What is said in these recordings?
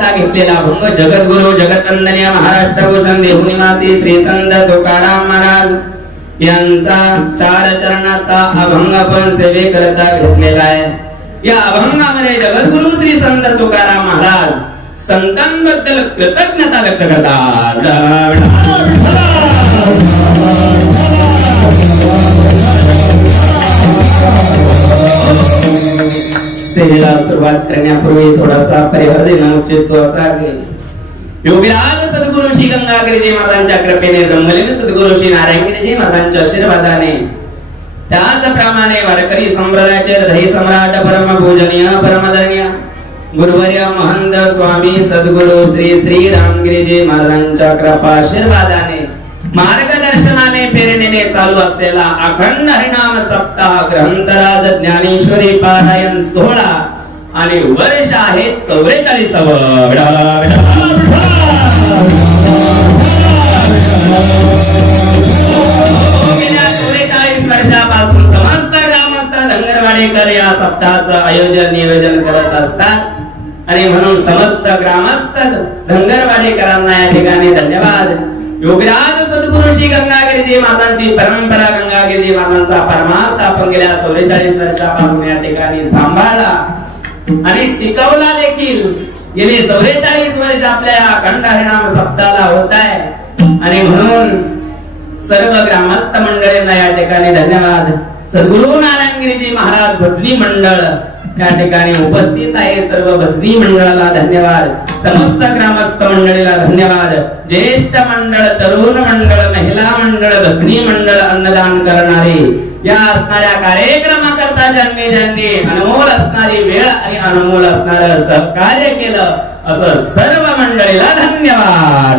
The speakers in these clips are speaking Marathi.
करता घेतलेला अभंग जगद्गुरु जगतवंदनीय महाराष्ट्र भूषण देहुनिवासी श्री संत तुकाराम महाराज यांचा 4 चरणाचा अभंग आपण सेवे करता घेतलेला आहे। या अभंगामध्ये जगद्गुरु श्री संत तुकाराम महाराज संतांबद्दल कृतज्ञता व्यक्त करतात। सेवेला सुरुवात करण्यापूर्वी थोडासा परिहार देणं उचित असा की योगीराज सद्गुरु श्री गंगागिरीजी महाराजांच्या कृपेने ब्रह्मलीन सद्गुरु श्री नारायणगिरीजी महाराजांच्या आशीर्वादाने त्याचप्रमाणे वारकरी संप्रदायाचे हृदय सम्राट परम पूजनीय परमदरणीय गुरुवर्य महंत स्वामी सद्गुरु श्री श्री रामगिरीजी महाराजांच्या कृपा आशीर्वादाने मार्गदर्शनाने प्रेरणेने चालू असलेला अखंड हरिनाम सप्ताह ग्रंथराज ज्ञानेश्वरी पारायण सोहळा आणि वर्ष आहे 44वे। 44 वर्षापासून समस्त ग्रामस्थ धनगरवाडीकर या सप्ताहाचं आयोजन नियोजन करत असतात आणि म्हणून समस्त ग्रामस्थ धनगरवाडीकरांना या ठिकाणी धन्यवाद। योगीराज सद्गुरु श्री गंगागिरीजी महाराजांची परंपरा गंगागिरीजी महाराजांचा परमार्थ आपण गेल्या 44 वर्षापासून या ठिकाणी सांभाळला आणि टिकवला देखील। गेली 44 वर्ष आपल्या अखंड हरिनाम सप्ताहाला होत आहे आणि म्हणून सर्व ग्रामस्थ मंडळींना या ठिकाणी धन्यवाद। सद्गुरु नारायणगिरीजी महाराज भजनी मंडळ या ठिकाणी उपस्थित आहे, सर्व भजनी मंडळाला धन्यवाद, समस्त ग्रामस्थ मंडळीला धन्यवाद, ज्येष्ठ मंडळ, तरुण मंडळ, महिला मंडळ, भजनी मंडळ, अन्नदान करणारे या असणाऱ्या कार्यक्रमाकरता ज्यांनी अनमोल असणारी वेळ आणि अनमोल असणारं सहकार्य केलं असं सर्व मंडळीला धन्यवाद।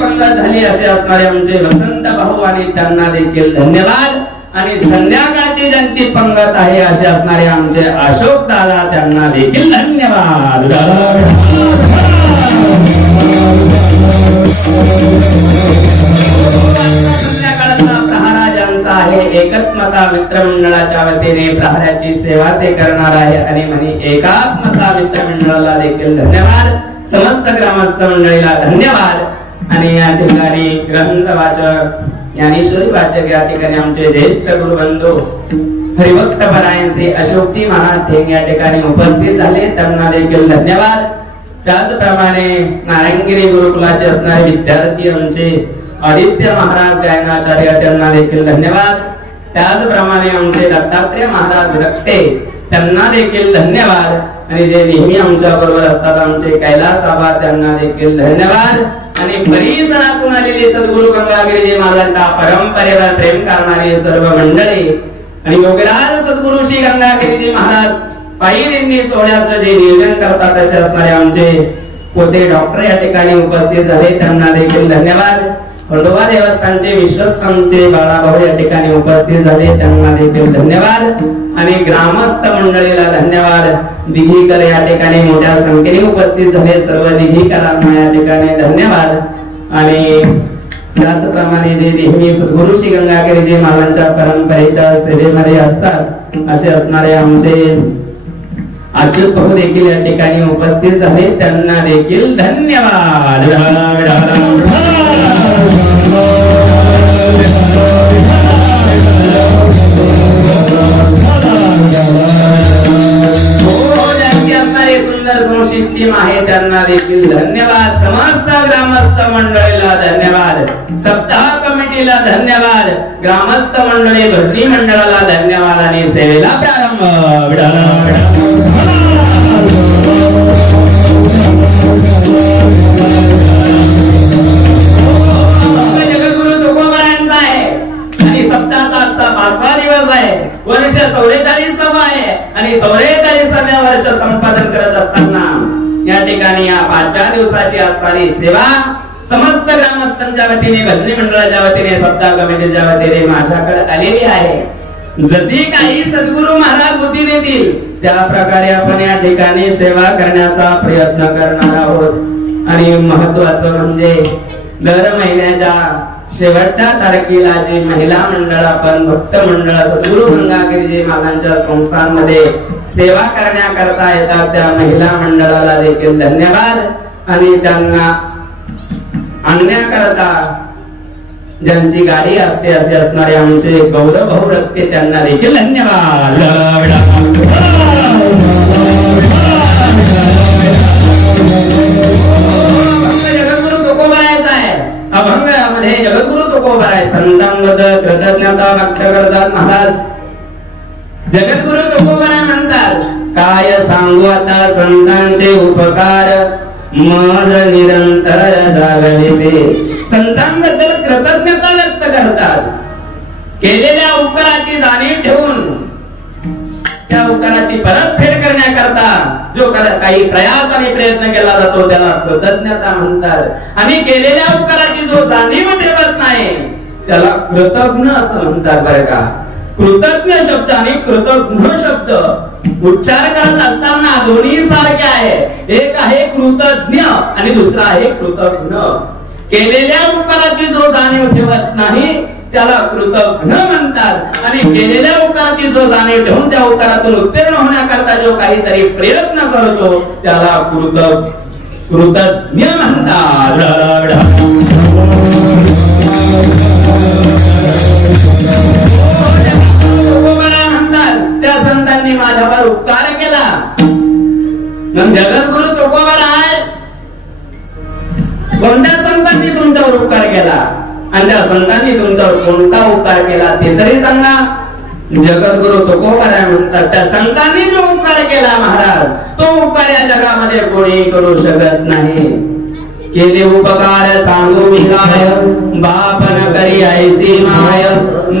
पंगत झाली असे असणारे आमचे वसंत भाऊ आणि त्यांना देखील धन्यवाद आणि संध्याकाळची ज्यांची पंगत आहे असे असणारे आमचे अशोक दादा त्यांना देखील धन्यवाद। संध्याकाळचा प्रहारा ज्यांचा आहे एकात्मता मित्रमंडळाच्या वतीने प्रहाराची सेवा ते करणार आहे आणि म्हणे एकात्मता मित्रमंडळाला देखील धन्यवाद, समस्त ग्रामस्थ मंडळीला धन्यवाद। आणि या ठिकाणी ग्रंथ वाचक ज्ञानेश्वरी वाचक या ठिकाणी आमचे ज्येष्ठ गुरुबंधू हरिभक्त परायण श्री अशोकजी महाराज थेंग या ठिकाणी उपस्थित झाले, त्यांना देखील धन्यवाद। त्याचप्रमाणे नारायणगिरी गुरुकुलाचे असणारे विद्यार्थी आमचे आदित्य महाराज गायनाचार्य त्यांना देखील धन्यवाद। त्याचप्रमाणे आमचे दत्तात्रय महाराज रक्ते त्यांना देखील धन्यवाद आणि जे नेहमी आमच्या बरोबर असतात आमचे कैलास बाबा त्यांना देखील धन्यवाद। आणि परिसरातून आलेली सद्गुरु गंगागिरीजी महाराजांच्या परंपरेवर प्रेम करणारी सर्व मंडळी आणि योगीराज सद्गुरु श्री गंगागिरीजी महाराज पायींनी सोहळ्याचं जे नियोजन करतात असे असणारे आमचे पोते डॉक्टर या ठिकाणी उपस्थित झाले, त्यांना देखील धन्यवाद। खंडोबा देवस्थानचे विश्वस्तांचे बाळाभाऊ या ठिकाणी उपस्थित झाले, त्यांना देखील धन्यवाद आणि ग्रामस्थ मंडळीला धन्यवाद। दिघीकर या ठिकाणी मोठ्या संख्येने उपस्थित झाले, सर्व दिघीकरांना या ठिकाणी धन्यवाद। आणि त्याचप्रमाणे जे नेहमी सद्गुरु श्री गंगागिरीजी महाराजांच्या परंपरेच्या सेवेमध्ये असतात असे असणारे आमचे अच्युत भाऊ देखील या ठिकाणी उपस्थित झाले, त्यांना देखील धन्यवाद। आहे त्यांना देखील धन्यवाद, समस्त ग्रामस्थ मंडळीला धन्यवाद, सप्ताह कमिटीला धन्यवाद, ग्रामस्थ मंडळी भजनी मंडळाला धन्यवाद आणि सेवेला प्रारंभ। जगद्गुरु तुकोबरायांचा आहे आणि सप्ताहाचा 5वा दिवस आहे, वर्ष 44वा आहे आणि 44व्या वर्ष संपादन करत असताना या ठिकाणी या 5व्या दिवसाची असणारी सेवा समस्त ग्रामस्थांच्या वतीने भजनी मंडळाच्या वतीने सप्ताह कमिटीच्या वतीने माझ्याकडे आलेली आहे। जशी काही सद्गुरु महाराज बुद्धी देतील त्या प्रकारे आपण या ठिकाणी सेवा करण्याचा प्रयत्न करणार आहोत। आणि महत्त्वाचं म्हणजे दर महिन्याच्या शेवटच्या तारखेला जी महिला मंडळ आपण भक्त मंडळ सद्गुरु गंगागिरीजी महाराजांच्या संस्थांमध्ये सेवा करण्याकरता येतात त्या महिला मंडळाला देखील धन्यवाद आणि त्यांना आणण्याकरता ज्यांची गाडी असते असे असणारे आमचे गौरव भाऊ रक्ते त्यांना देखील धन्यवाद. जगद्गुरु तुकोबारायचा आहे अभंगामध्ये जगद्गुरु तुकोबार आहे संतांबद्दल कृतज्ञता व्यक्त करतात महाराज. जगद्गुरु तुकोबारा म्हणतात काय सांगू आता संतांचे उपकार मज निरंतर जागविते. संतांबद्दल कृतज्ञता व्यक्त करतात. केलेल्या उपकाराची जाणीव ठेवून त्या उपकाराची परतफेड करण्याकरता जो काही प्रयास आणि प्रयत्न केला जातो त्याला कृतज्ञता म्हणतात. आणि केलेल्या उपकाराची जो जाणीव ठेवत नाही त्याला कृतज्ञ असं म्हणतात बरं का. कृतज्ञ शब्द आणि कृतज्ञ शब्द उच्चार करत असताना दोन्ही सारखे आहे. एक आहे कृतज्ञ आणि दुसरा आहे कृतज्ञ. केलेल्या उपकाराची जो जाणीव ठेवत नाही त्याला कृतज्ञ म्हणतात आणि केलेल्या उपकाराची जो जाणीव ठेवून त्या उपकारातून उत्तीर्ण होण्याकरता जो काहीतरी प्रयत्न करतो त्याला कृतज्ञ म्हणतात. त्या संतांनी माझ्यावर उपकार केला. मग जगद्गुरु तुकोबार आहे. कोणत्या संतांनी तुमच्यावर उपकार केला आणि त्या संतांनी तुमच्यावर कोणता उपकार केला ते तरी सांगा. जगद्गुरु तुकोबार म्हणतात त्या संतांनी जो उपकार केला महाराज तो उपकार या जगामध्ये कोणी करू शकत नाही. केले उपकार सांगू विहाय बाप न करी ऐसी माय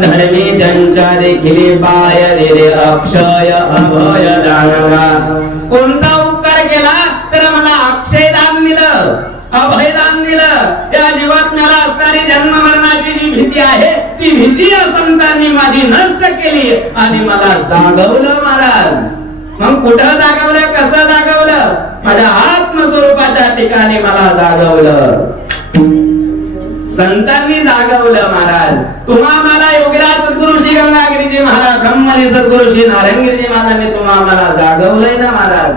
धर्मी त्यांच्या देखील पाय दिले अक्षय अभय दानवा. कोणता उपकार केला तर मला अक्षय दान दिलं अभयदान दिलं. या जीवात्म्याला असणारी जन्म मरणाची जी भीती आहे ती भीती या संतांनी माझी नष्ट केली आणि मला जागवलं महाराज. मग कुठं जागवलं कसं जागवलं माझ्या आत्मस्वरूपाच्या ठिकाणी मला जागवलं. संतांनी जागवलं महाराज. तुम्हा मला योगीराज सद्गुरु श्री गंगागिरीजी महाराज ब्रह्मनी सद्गुरु श्री नारायणगिरीजी महाराजांनी तुम्हा मला जागवलंय ना महाराज.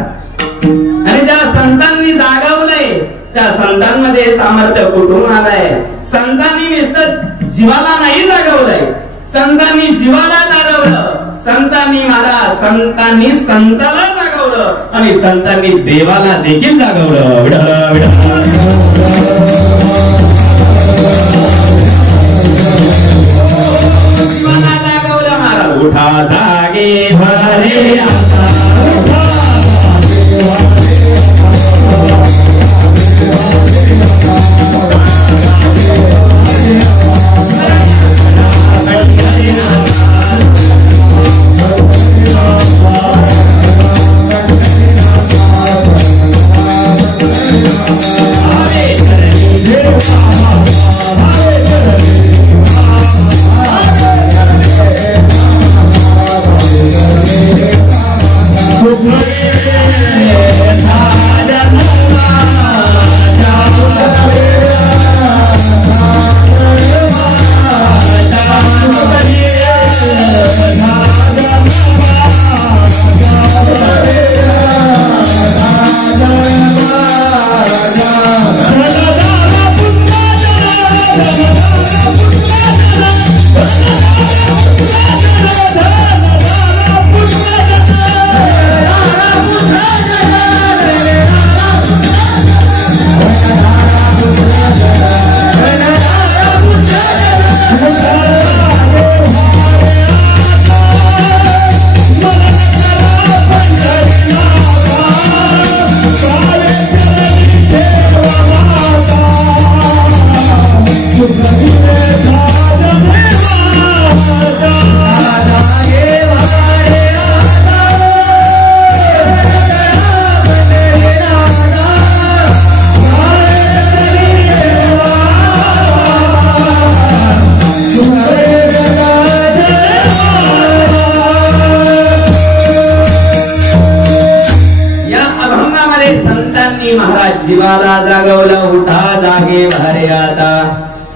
आणि ज्या संतांनी जागवलंय त्या संतांमध्ये सामर्थ्य कुठून आलंय. संतांनी नुसतं जीवाला नाही जागवलंय संतांनी जीवाला जागवलं. संतांनी महाराज संतांनी संताला जागवलं आणि संतांनी देवाला देखील जागवलं. जीवाला जागवलं महाराज. उठा जागे भरे आता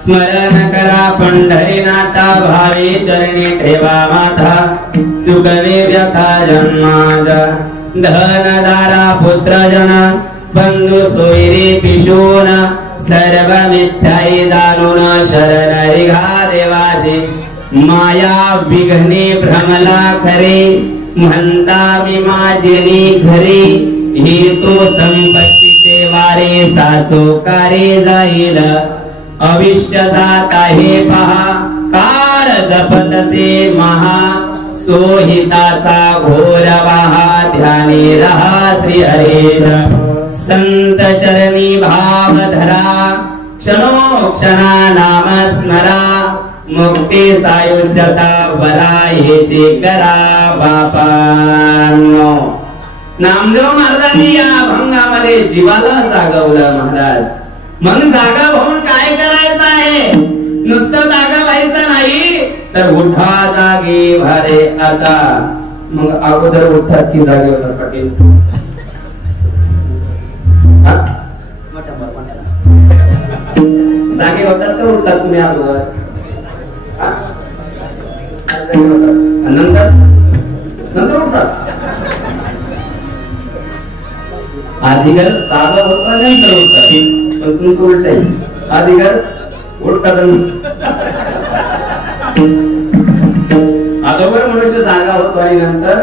स्मरण करा पंढरीनाथा भावे चरणी ठेवा माथा सुखवे व्यथा जन्माचा धनदारा पुत्रजन बंधू सोयरे पिशून सर्व मिथ्याई जाणून शरण घा देवाशी माया विघ्ने भ्रमला खरे म्हणता मी माझी घरी ही तो संपत्तीचे वारे साचोकारे जाईल अविष्य जात आहे पहा काळ जपतसे महा सोहिताचा घोर वाहा ध्यानी रहा श्री हरेश संत चरणी भाव धरा क्षणोक्षणा नाम स्मरा मुक्ती सायुज्यता वरा हेचे करा बापांनो. नामदेव महाराजांनी या अभंगामध्ये जीवाला जागवलं महाराज. मग जागा होऊन काय करायचं आहे? नुसतं जागा व्हायचं नाही तर उठा जागे भारे आता. मग अगोदर उठतात की जागे होतात पाटील? जागे होतात का उठतात तुम्ही अगोदर? नंतर नंतर उठतात. आधीगर साधा होता नंतर उठतात. पण तुमचं उलट आहे. आधीगर उठतात अगोदर मनुष्य जागा होतो आणि नंतर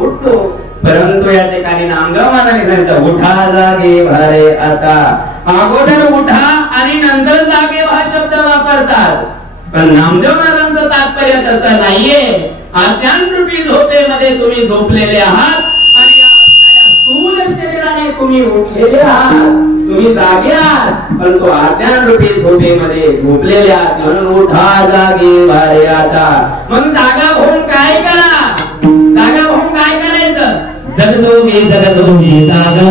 उठतो. परंतु या ठिकाणी नामदेव महाराजांनी सांगितलं उठा जागे भारे आता. अगोदर उठा आणि नंतर जागे हा शब्द वापरतात. पण नामदेव महाराजांचं तात्पर्य तसं नाहीये. अज्ञानरूपी झोपेमध्ये तुम्ही झोपलेले आहात आणि या स्थूल शरीराने तुम्ही उठलेले आहात. तुम्ही जागे आहात पण तो अज्ञानरूपी झोपेमध्ये झोपलेले आहात. म्हणून उठा जागे भारे आता. मग जागा होऊन काय करा? जागा होऊन काय करायचं? जगजोगी जगजोगी जागा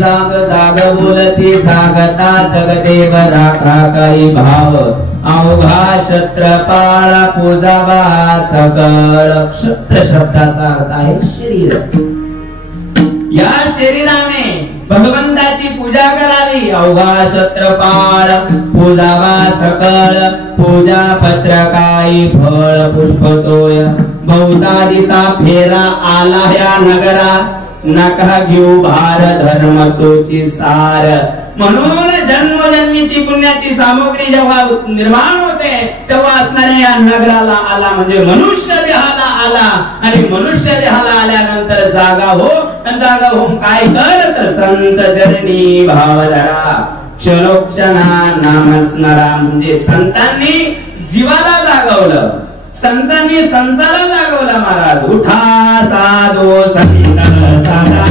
जाग जाग बोलती जागता जगदेव राखा काही भाव अवघा क्षत्रपाळा पूजावा सकळ. क्षत्र शब्दाचा अर्थ आहे शरीर. या शरीराने भगवंताची पूजा करावी. अवघा क्षत्रपाळ पूजावा सकळ. पूजा पत्र काही फळ पुष्प तोय बहुता दिसा फेरा आला या नगरा नका घेऊ भार धर्म तोची सार. म्हणून जन्मजन्मीची पुण्याची सामग्री जेव्हा निर्माण होते तेव्हा असणाऱ्या या नगराला आला म्हणजे मनुष्य देहाला आला. आणि मनुष्य देहाला आल्यानंतर जागा हो. जागा होऊन काय कर तर संत चरणी भाव धरा क्षणोक्षणा नामस्मरा. म्हणजे संतांनी जीवाला जागवलं. संतांनी संताला जागवलं महाराज. उठा साधो संत साधा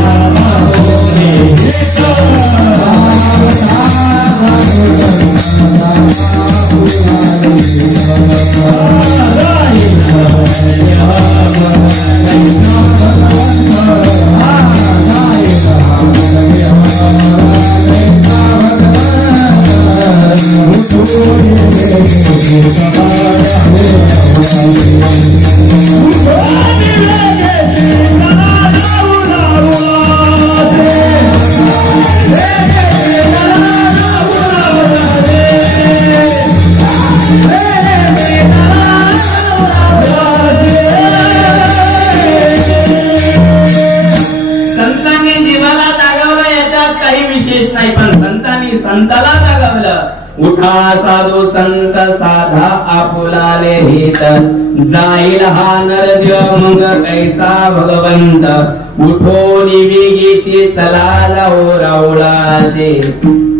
संताला जागवलं. उठा साधू संत साधा आपुलाले हित जाईल हा नरदेव मग कैसा भगवंत. उठोनी वेगेशी चला जाओ राऊळाशी.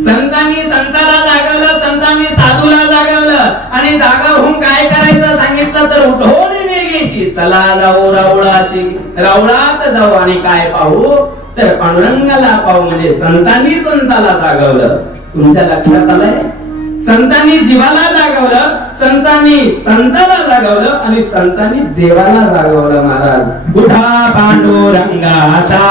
संतांनी संताला जागवलं, संतांनी साधूला जागवलं आणि जागा होऊन काय करायचं सांगितलं तर उठोनी वेगेशी चला जाओ राऊळाशी. राऊळात जाऊ आणि काय पाहू तर पांडुरंगाला पाहू. म्हणजे संतांनी संताला जागवलं. तुमच्या लक्षात आलंय? संतांनी जीवाला जागवलं, संतांनी संताला जागवलं आणि संतांनी देवाला जागवलं. महाराज उठा पांडुरंगाचा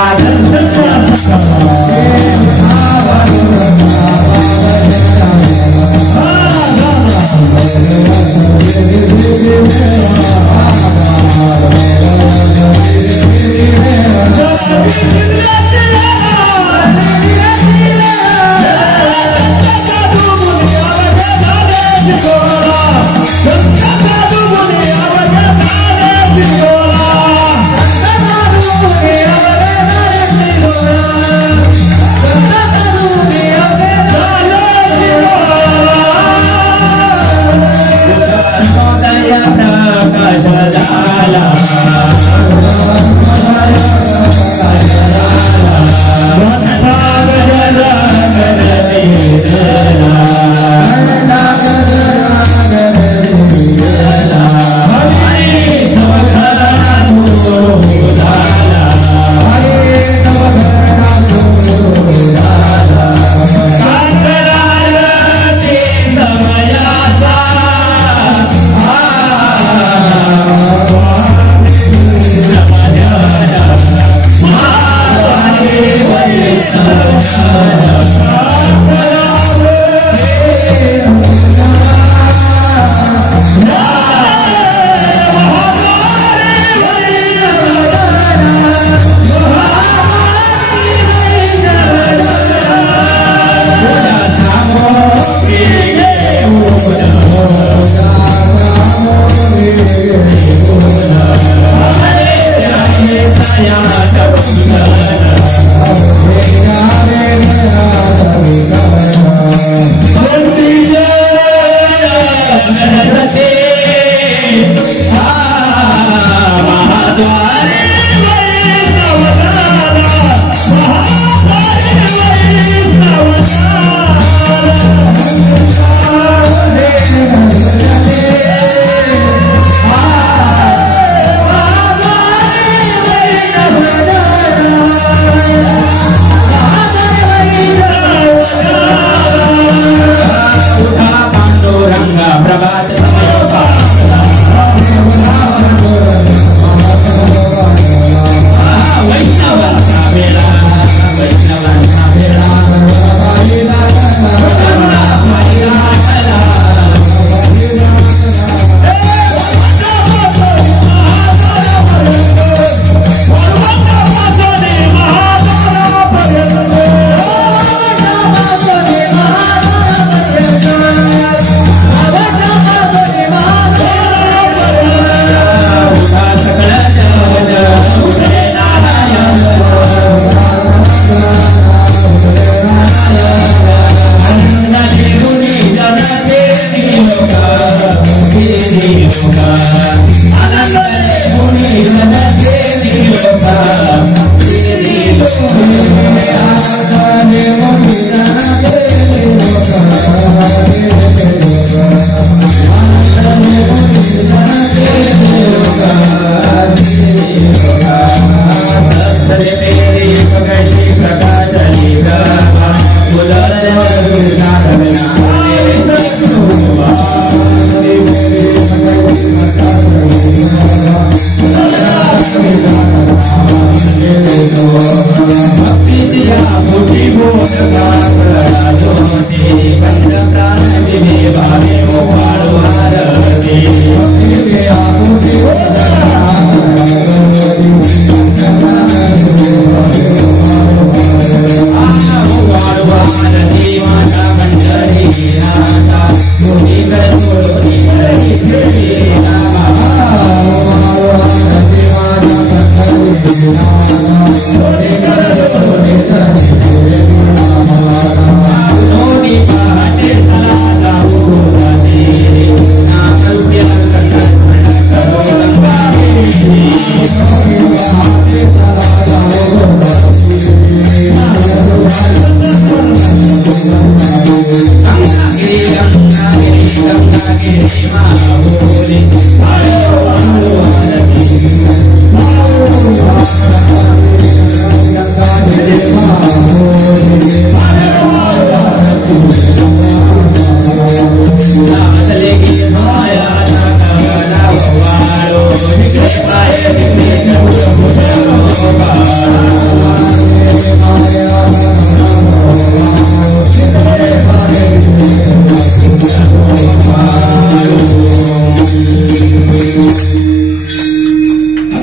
Bye.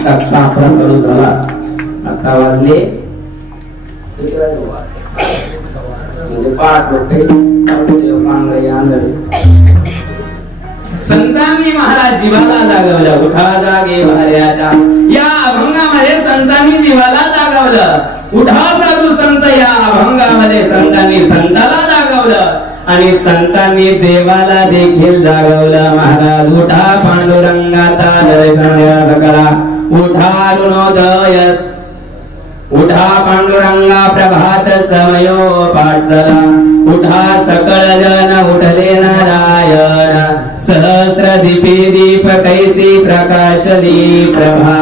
आता आपला चालू झाला. आता वाजले म्हणजे 5 रुपये. संतांनी महाराज जीवाला जागवलं. उठा जागे भार्याच्या या अभंगामध्ये संतांनी जीवाला जागवलं. उठा साधू संत या अभंगामध्ये संतांनी संताला जागवलं आणि संतांनी देवाला देखील जागवलं. महाराज उठा पांडुरंगाचा दर्शन द्या सकळा. उठा अरुणोदय उठा पांडुरंगा प्रभात समयो पाठला. उठा सकळ जन उठले नारायण. सहस्र दीपी दीप कैसी प्रकाशली प्रभा.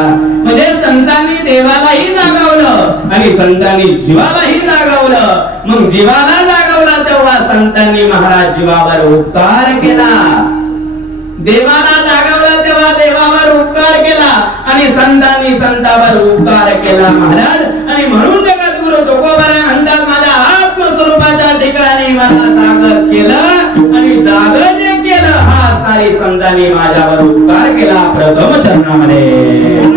म्हणजे संतांनी देवालाही जागवलं आणि संतांनी जीवालाही जागवलं. मग जीवाला जागवलं तेव्हा संतांनी महाराज जीवावर उपकार केला. देवाला जागवलं तेव्हा देवावर उपकार केला आणि संतांनी संतावर उपकार केला महाराज. आणि म्हणून जगद्गुरु तुकोबराय म्हणतात माझ्या आत्मस्वरूपाच्या ठिकाणी मला जाग केलं आणि जाग जे केलं हा सारी संतांनी माझ्यावर उपकार केला. प्रथम चरणामध्ये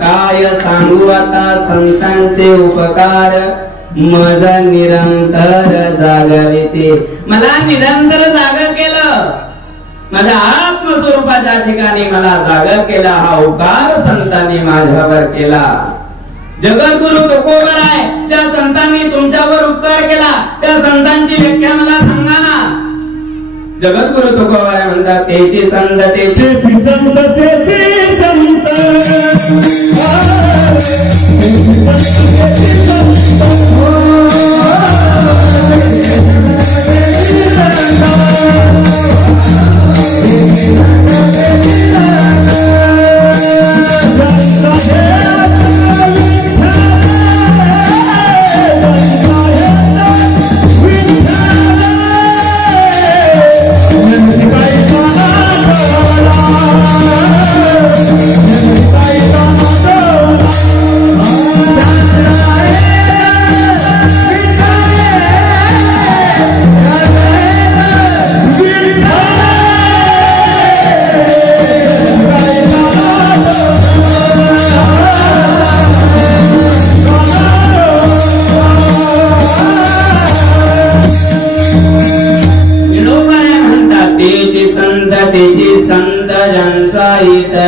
काय सांगू आता संतांचे उपकार. माझा निरंतर जागविते. मला निरंतर जाग केलं. माझ्या आत्मस्वरूपाच्या ठिकाणी मला जाग केला. हा उपकार संतांनी माझ्यावर केला. जगद्गुरु तुकोबराय ज्या संतांनी तुमच्यावर उपकार केला त्या संतांची व्याख्या मला सांगा ना. जगद्गुरु तुकोबराय म्हणतात तेची संत तेची संत तेची संत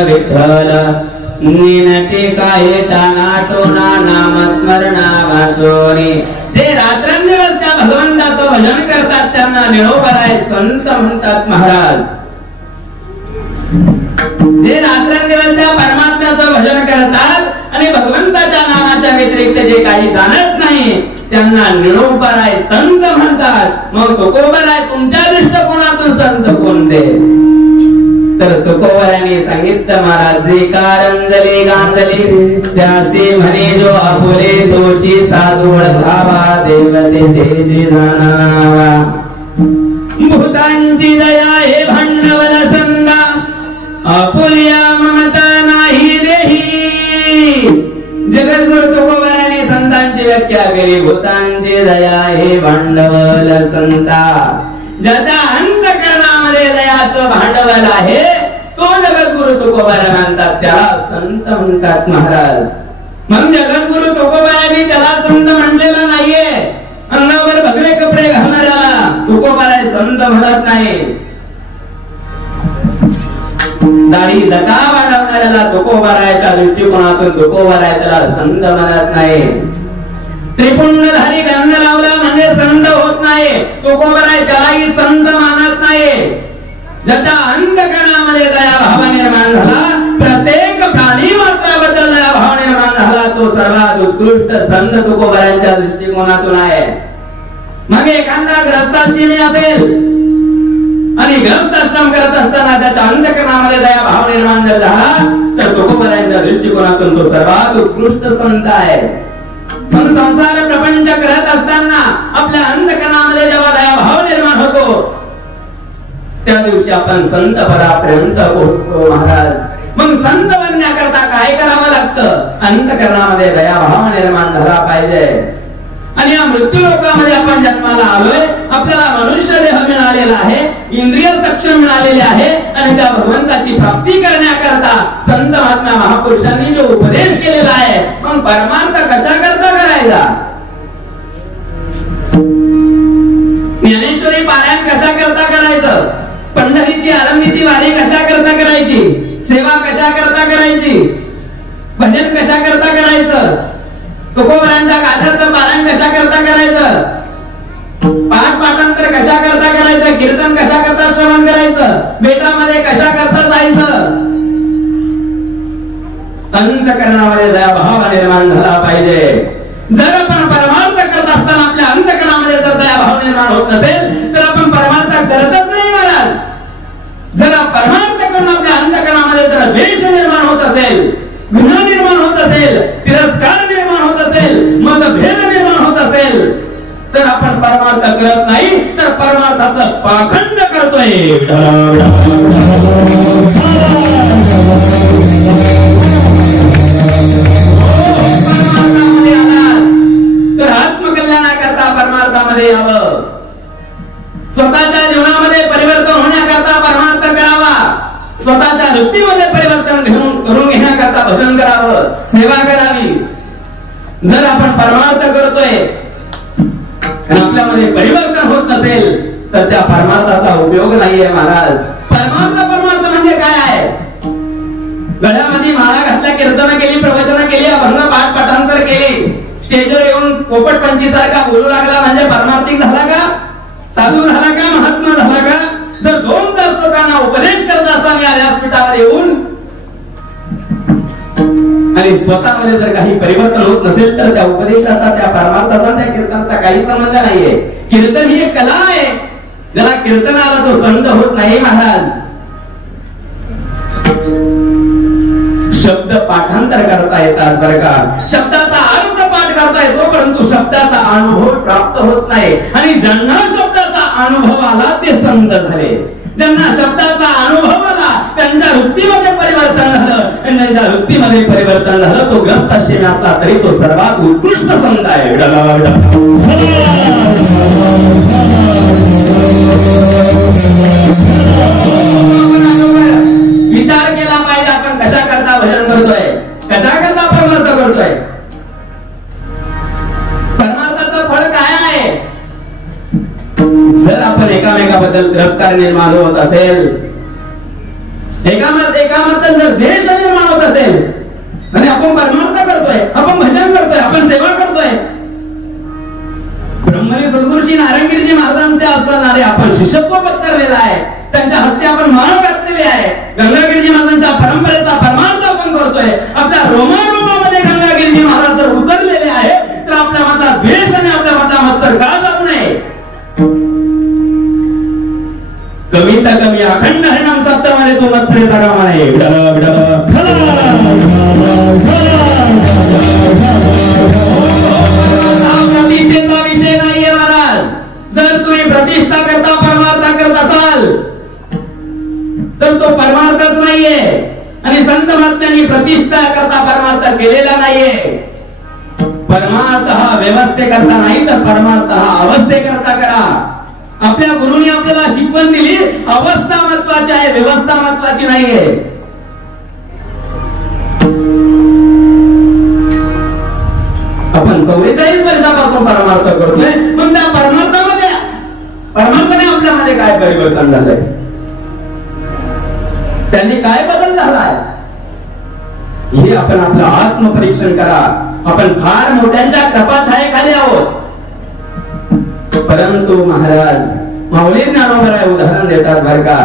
विठ्ठल निनते काय टानाटोना नामस्मरणा वाचोनी. जे रात्रंदिवस त्या भगवंताचं भजन करतात त्यांना निळोबराय संत म्हणतात महाराज. जे रात्रंदिवस त्या परमात्म्याचं भजन करतात आणि भगवंताच्या नामाच्या व्यतिरिक्त जे काही जाणत नाही त्यांना निळोबराय संत म्हणतात. मग तुकोबराय तुमच्या दृष्टिकोनातून संत कोणते? तर तुकोबराने सांगितलं महाराज जे कारंजले गांजले त्यासे म्हणे जो आपुले तोची साधूळ भावा देवते तेजी जाणावा भूतांची दया हे भांडवल संगा आपुल्या ममता नाही देही जगद्गुरु तुकोबराने संतांची व्याख्या केली भूतांची दया हे भांडवल संता ज्याच्या अंतःकरणामध्ये दयाचं भांडवल आहे तो जगद्गुरु तुकोबारा म्हणतात त्याला संत म्हणतात महाराज म्हणून जगद्गुरु तुकोबारांनी त्याला संत म्हणलेला नाहीये अंगावर भगवे कपडे घालणाऱ्याला तुकोबारा संत म्हणत नाही दाढी जटा वाढवणाऱ्याला तुकोबाराच्या दृष्टिकोनातून तुकोबारा त्याला संत म्हणत नाही त्रिपुंडधारी गंध लावला म्हणजे संत होत नाही तुकोबराय त्यालाही संत मानत नाही ज्याच्या अंतःकरणामध्ये दया भाव निर्माण झाला प्रत्येक प्राणी मात्राबद्दल दया भाव निर्माण झाला तो सर्वात उत्कृष्ट संत तुकोबरांच्या दृष्टिकोनातून आहे मग एखादा ग्रस्ताश्रमी असेल आणि ग्रस्ताश्रम करत असताना त्याच्या अंतःकरणामध्ये दया भाव निर्माण जर झाला तर तुकोबरांच्या दृष्टिकोनातून तो सर्वात उत्कृष्ट संत आहे पण संसार प्रपंच करत असताना आपल्या अंतःकरणामध्ये जेव्हा दया भाव निर्माण होतो त्या दिवशी आपण संत परापर्यंत पोहोचतो महाराज मग संत बनण्याकरता काय करावं लागतं अंतःकरणामध्ये दया भाव निर्माण झाला पाहिजे आणि या मृत्यू लोकामध्ये आपण जन्माला आलोय आपल्याला मनुष्य देह मिळालेला आहे इंद्रिय सक्षम मिळालेले आहे आणि त्या भगवंताची प्राप्ती करण्याकरता संत महात्मा महापुरुषांनी जो उपदेश केलेला आहे मग परमार्थ कशा करता करायचा ज्ञानेश्वरी पारायण कशा करता करायचं पंढरीची आनंदीची वारी कशा करता करायची सेवा कशा करता करायची भजन कशा करता करायचं तुकोबरांच्या गाथांचं पारायण कशा करता करायचं पाठ पाठांतर कशा करता करायचं कीर्तन कशा करता श्रवण करायचं बेटामध्ये कशा करता जायचं अंतःकरणामध्ये दया भाव निर्माण झाला पाहिजे जर आपण परमार्थ करत असताना आपल्या अंतःकरणामध्ये जर दया भाव निर्माण होत नसेल तर आपण परमार्थ करतच नाही महाराज जर परमार्थ करून आपल्या अंतःकरणामध्ये जर द्वेष निर्माण होत असेल गुन्हा निर्माण होत असेल तिरस्कार निर्माण होत असेल मतभेद निर्माण होत असेल तर आपण परमार्थ करत नाही तर परमार्थाचा पाखंड करतोय तर आत्मकल्याणाकरता परमार्थामध्ये यावं स्वतःच्या जीवनामध्ये परिवर्तन होण्याकरता परमार्थ करावा स्वतःच्या वृत्तीमध्ये परिवर्तन करून घेण्याकरता भजन करावं सेवा करावी जर आपण परमार्थ करतोय आणि आपल्यामध्ये परिवर्तन होत नसेल तर त्या परमार्थाचा उपयोग नाहीये महाराज परमार्थ म्हणजे काय आहे गळ्यामध्ये माळा घातल्या कीर्तन केली प्रवचन केली अभंग पाठ पाठांतर केली स्टेजवर येऊन पोपट पंची सारखा बोलू लागला म्हणजे परमार्थिक झाला का साधू झाला का महात्मा झाला का जर 2 तास लोकांना उपदेश करत असताना व्यासपीठावर येऊन आणि स्वतःमध्ये जर काही परिवर्तन होत नसेल तर त्या उपदेशाचा त्या परमार्थाचा त्या कीर्तनाचा काही संबंध नाहीये कीर्तन ही एक कला आहे ज्याला कीर्तनाला तो संत होत नाही महाराज शब्द पाठांतर करता येतात बरं का शब्दाचा अर्थ पाठ करता येतो परंतु शब्दाचा अनुभव प्राप्त होत नाही आणि ज्यांना शब्दाचा अनुभव आला ते संत झाले ज्यांना शब्दाचा अनुभव आला त्यांच्या वृत्तीमध्ये परिवर्तन झालं आणि त्यांच्या वृत्तीमध्ये परिवर्तन झालं तो ग्रस्त असेल असला तरी तो सर्वात उत्कृष्ट संत आहे विचार केला पाहिजे आपण कशा करता भजन करतोय कशा करता परमार्थ करतोय परमार्थाचं फळ काय आहे जर आपण एकामेकाबद्दल तिरस्कार निर्माण होत असेल एकाबद्दल जर द्वेष निर्माण होत असेल आणि आपण परमार्थ करतोय आपण भजन करतोय आपण सेवा करतोय ब्रह्मनी सद्गुरुजी नारायणगिरीजी महाराजांच्या असणारे आपण शिष्यत्व पत्करलेलं आहे त्यांच्या हस्ते आपण मान घातलेले आहे गंगागिरीजी महाराजांच्या परंपरेचा परमार्थ आपण करतोय आपल्या रोमारोमामध्ये गंगागिरीजी महाराज जर उतरलेले आहे तर आपल्या मनात द्वेष आणि आपल्या मनात मत्सर का जाऊ नये कमीत कमी अखंड हरिनाम सप्ताहामध्ये तू मत्सरेता कामा नये. प्रतिष्ठेचा विषय नाहीये महाराज. जर तुम्ही प्रतिष्ठा करता परमार्थ करत असाल तर तो परमार्थच नाहीये. आणि संत महात्म्यांनी प्रतिष्ठा करता परमार्थ केलेला नाहीये. परमार्थ हा व्यवस्थे करता नाही तर परमार्थ हा अवस्थे करता करा. आपल्या गुरुनी आपल्याला शिकवण दिली, अवस्था महत्वाची आहे, व्यवस्था महत्वाची नाहीये. आपण 44 वर्षापासून परमार्थ करतोय, मग त्या परमार्थाने आपल्यामध्ये काय परिवर्तन झालंय, त्यांनी काय बदल झालाय, हे आपण आपलं आत्मपरीक्षण करा. आपण फार मोठ्यांच्या कृपाछायेखाली आहोत. परंतु महाराज माऊली ज्ञानोबराय उदाहरण देतात बर का.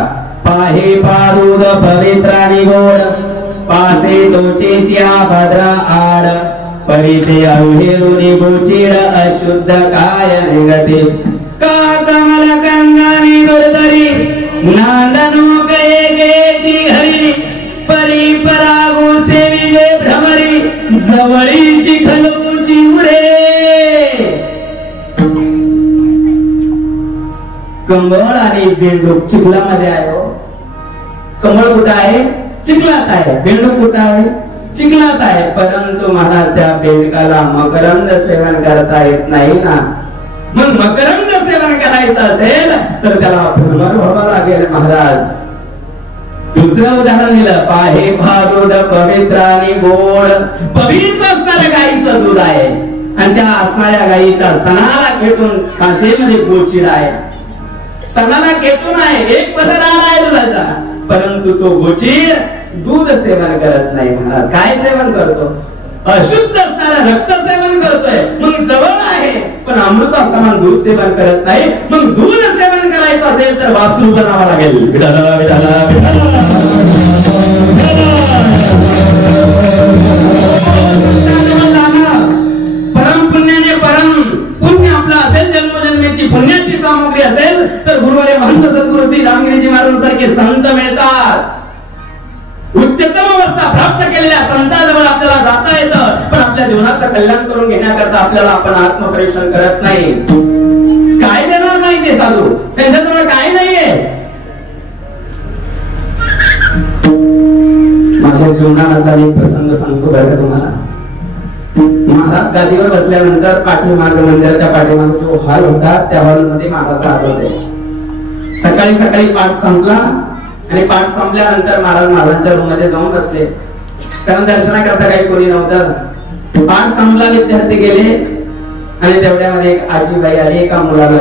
पाहे पादूद पवित्र आणि गोड, पासे तोचेच्या भद्र आड, परिते अवहेरुनी गोचीड, अशुद्ध काय निगते, का कमल कंगानी दुर्धरी, नांदनो गये गेची घरी, परी परागू सेविले भ्रमरी, जवळीची खलूची उरे. कमळ आणि बेंडूक चिखलामध्ये आहे. कमळ कुठं आहे? चिखलात आहे. बेंडूक कुठं आहे? चिखलात आहे. परंतु मला त्या बेंडकाला मकरंद सेवन करता येत नाही ना. मग मकरंद सेवन करायचं असेल तर त्याला भ्रमर व्हावं लागेल महाराज. दुसरं उदाहरण दिलं. पाहे भादूद पवित्र आणि गोड. पवित्र असणाऱ्या गाईचं दूध आहे आणि त्या असणाऱ्या गाईच्या स्तनाला खेटून काशेमध्ये गोचीड आहे. स्तनाला खेटून आहे, एक पदर आहे दुधाचा, परंतु तो गोचीड दूध सेवन करत नाही महाराज. काय सेवन करतो? अशुद्ध असणारा रक्त सेवन करतोय. मग जवळ आहे पण अमृता समान दूध सेवन करत नाही. मग दूध सेवन करायचं असेल तर वासरू बनावा लागेल. विठाला विठाला विठाला. परम पुण्याने परम पुण्य आपला असेल, जन्मजन्मेची पुण्याची सामग्री असेल तर गुरुवारी महंत सद्गुरू श्री रामगिरीजी महाराजांसारखे संत मिळतात. उच्चतम अवस्था प्राप्त केलेल्या संतांजवळ आपल्याला जाता येतं. पण आपल्या जीवनाचं कल्याण करून घेण्याकरता आपल्याला आपण आत्मपरीक्षण करत नाही. काय देणार नाही ते साधू, त्यांच्याजवळ काय नाहीये. माझ्या जीवनानंतर एक प्रसंग सांगतो बरं का तुम्हाला. महाराज गादीवर बसल्यानंतर पाठीमाग मंदिराच्या पाठीमाग जो हॉल होता त्या हॉलमध्ये महाराज राहत होते. सकाळी सकाळी पाठ संपला आणि पाठ संपल्यानंतर महाराजांच्या रूम मध्ये जाऊन बसले. कारण दर्शनाकरता काही कोणी नव्हतं. पाठ संपला, विद्यार्थी गेले आणि तेवढ्यामध्ये एक आजीबाई आली. एका मुलाला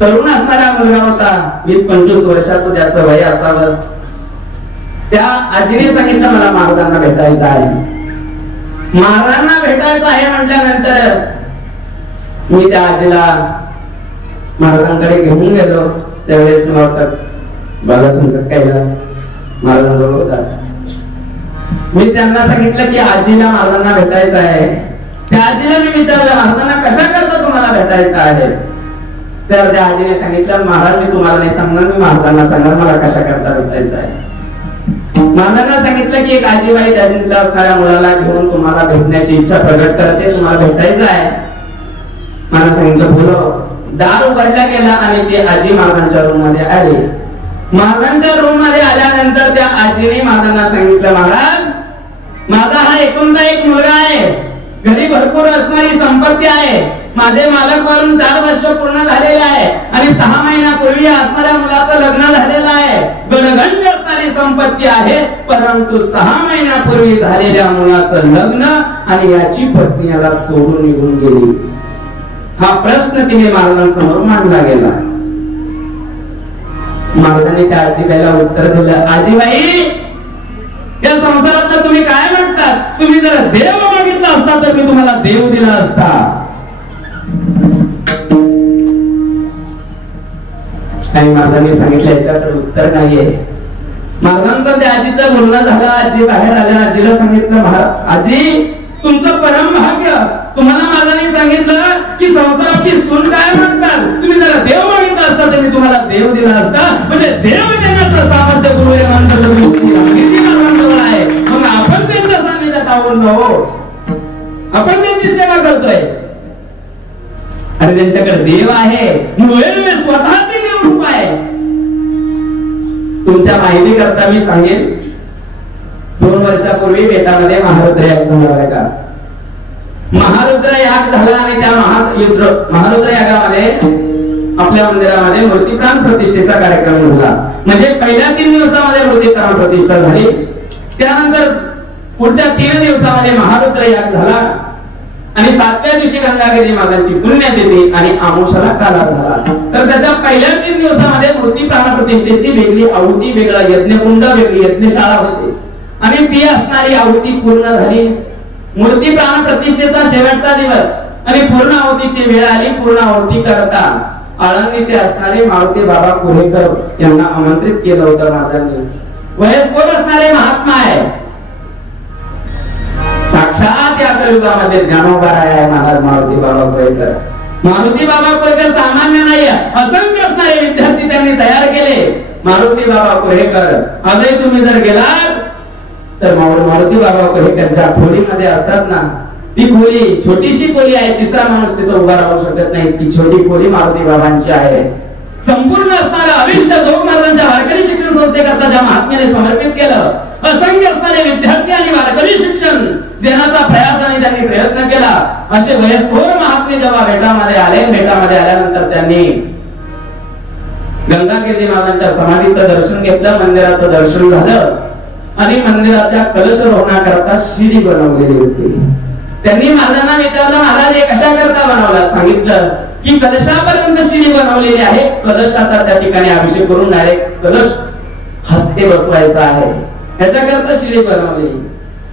तरुण असणारा मुलगा होता, 20-25 वर्षाचं त्याचं वय असावं. त्या आजीने सांगितलं मला महाराजांना भेटायचं आहे. महाराजांना भेटायचं आहे म्हटल्यानंतर मी त्या आजीला महाराजांकडे घेऊन गेलो. त्यावेळेस बघा तुमचं कैलास महाराजांजवळ होता. मी त्यांना सांगितलं की आजीला महाराजांना भेटायचं आहे. त्या आजीला मी विचारलं महाराजांना कशा करता तुम्हाला भेटायचं आहे. तर त्या आजीने सांगितलं महाराज मी तुम्हाला नाही सांगणार, मी महाराजांना सांगणार मला कशा करता भेटायचं आहे. महाराजांना सांगितलं की एक आजीबाई त्यांच्या असणाऱ्या मुलाला घेऊन तुम्हाला भेटण्याची इच्छा प्रकट करते, तुम्हाला भेटायचं आहे. मला सांगितलं बोलो. दार उघडला गेला आणि ते आजी महाराजांच्या रूम मध्ये आले. महाराजांच्या रूम मध्ये आल्यानंतर त्या आजीने महाराजांना सांगितलं महाराज माझा हा एकुलता एक मुलगा आहे, घरी भरपूर असणारी संपत्ती आहे, माझे मालक वारून 4 वर्ष पूर्ण झालेले आहे आणि 6 महिन्यापूर्वी असणाऱ्या मुलाचं लग्न झालेलं आहे. गणगंड असणारी संपत्ती आहे, परंतु 6 महिन्यापूर्वी झालेल्या मुलाचं लग्न आणि याची पत्नी याला सोडून निघून गेली. हा प्रश्न तिने महाराजांसमोर मांडला गेला. महाराजांनी त्या आजीबाईला उत्तर दिलं आजीबाई या संसारात तुम्ही काय म्हणतात, तुम्ही जर देव मागितला असता तर मी तुम्हाला देव दिला असता. आणि महाराजांनी सांगितलं याच्याकडे उत्तर नाहीये. महाराजांचं त्या आजीचं बोलणं झालं. आजी बाहेर आल्या. आजीला सांगितलं आजी तुमचं परम भाग्य, तुम्हाला महाराजांनी सांगितलं की संसारातली सून काय म्हणतात, तुम्ही जर देव मागितला असता तर मी जरी तुम्हाला देव दिला असता म्हणजे देव देण्याचं सामर्थ्य गुरुदेव आहे. मग आपण त्यांच्या सान्निध्यात आहोत ना हो, आपण त्यांची सेवा करतोय आणि त्यांच्याकडे देव आहे स्वतः ते देवरूप आहे. तुमच्या माहिती करता मी सांगेन 2 वर्षापूर्वी बेटामध्ये महारुद्र याग झाला का. महारुद्र याग झाला आणि त्या महारुद्र यागामध्ये आपल्या मंदिरामध्ये मूर्ती प्राण प्रतिष्ठेचा कार्यक्रम झाला. म्हणजे पहिल्या 3 दिवसामध्ये मूर्ती प्राण प्रतिष्ठा झाली. त्यानंतर पुढच्या 3 दिवसामध्ये महारुद्र याग झाला आणि 7व्या दिवशी गंगागिरी मातांची पुण्यतिथी आणि आमोशाला काला झाला. तर त्याच्या पहिल्या 3 दिवसामध्ये मूर्ती प्राण प्रतिष्ठेची वेगळी आहुती, वेगळा यज्ञकुंड, वेगळी यज्ञशाळा होती आणि ती असणारी आहुती पूर्ण झाली. मूर्ती प्राण प्रतिष्ठेचा शेवटचा दिवस आणि पूर्ण आहुतीची वेळ आली. पूर्ण आहुती करता आळंदीचे असणारे मारुती बाबा कुरेकर यांना आमंत्रित केलं होतं महाराजांनी. वयस्कर असणारे महात्मा आहे, साक्षात या कलियुगामध्ये ज्ञानोबा आहे महाराज मारुती बाबा कुरेकर. मारुती बाबा कुरेकर सामान्य नाही, असंख्य असणारे विद्यार्थी त्यांनी तयार केले. मारुती बाबा कुरेकर आजही तुम्ही जर गेलात तर मारुती बाबा कुरेकरच्या खोलीमध्ये असतात ना, ती खोली छोटीशी खोली आहे, तिसरा माणूस तिथं उभा राहू शकत नाही. ती छोटी खोली मारुती बाबांची आहे. संपूर्ण असणारं आयुष्य जोग महाराजांच्या वारकरी शिक्षण संस्थेकरता ज्या महात्म्याने समर्पित केलं, असंख्य असणारे विद्यार्थी आणि वारकरी शिक्षण देण्याचा प्रयास आणि त्यांनी प्रयत्न केला. असे वयस्कर महात्मे जेव्हा बेटामध्ये आले, बेटामध्ये आल्यानंतर त्यांनी गंगागिरी महाराजांच्या समाधीचं दर्शन घेतलं, मंदिराचं दर्शन झालं आणि मंदिराच्या कलश रोवण्याकरता शिडी बनवलेली होती. त्यांनी महाराजांना विचारलं, महाराज हे कशा करता बनवला. सांगितलं की कलशापर्यंत शिडी बनवलेली आहे, कलशाचा त्या ठिकाणी अभिषेक करून डायरेक्ट कलश हस्ते बसवायचा आहे, त्याच्याकरता शिडी बनवली.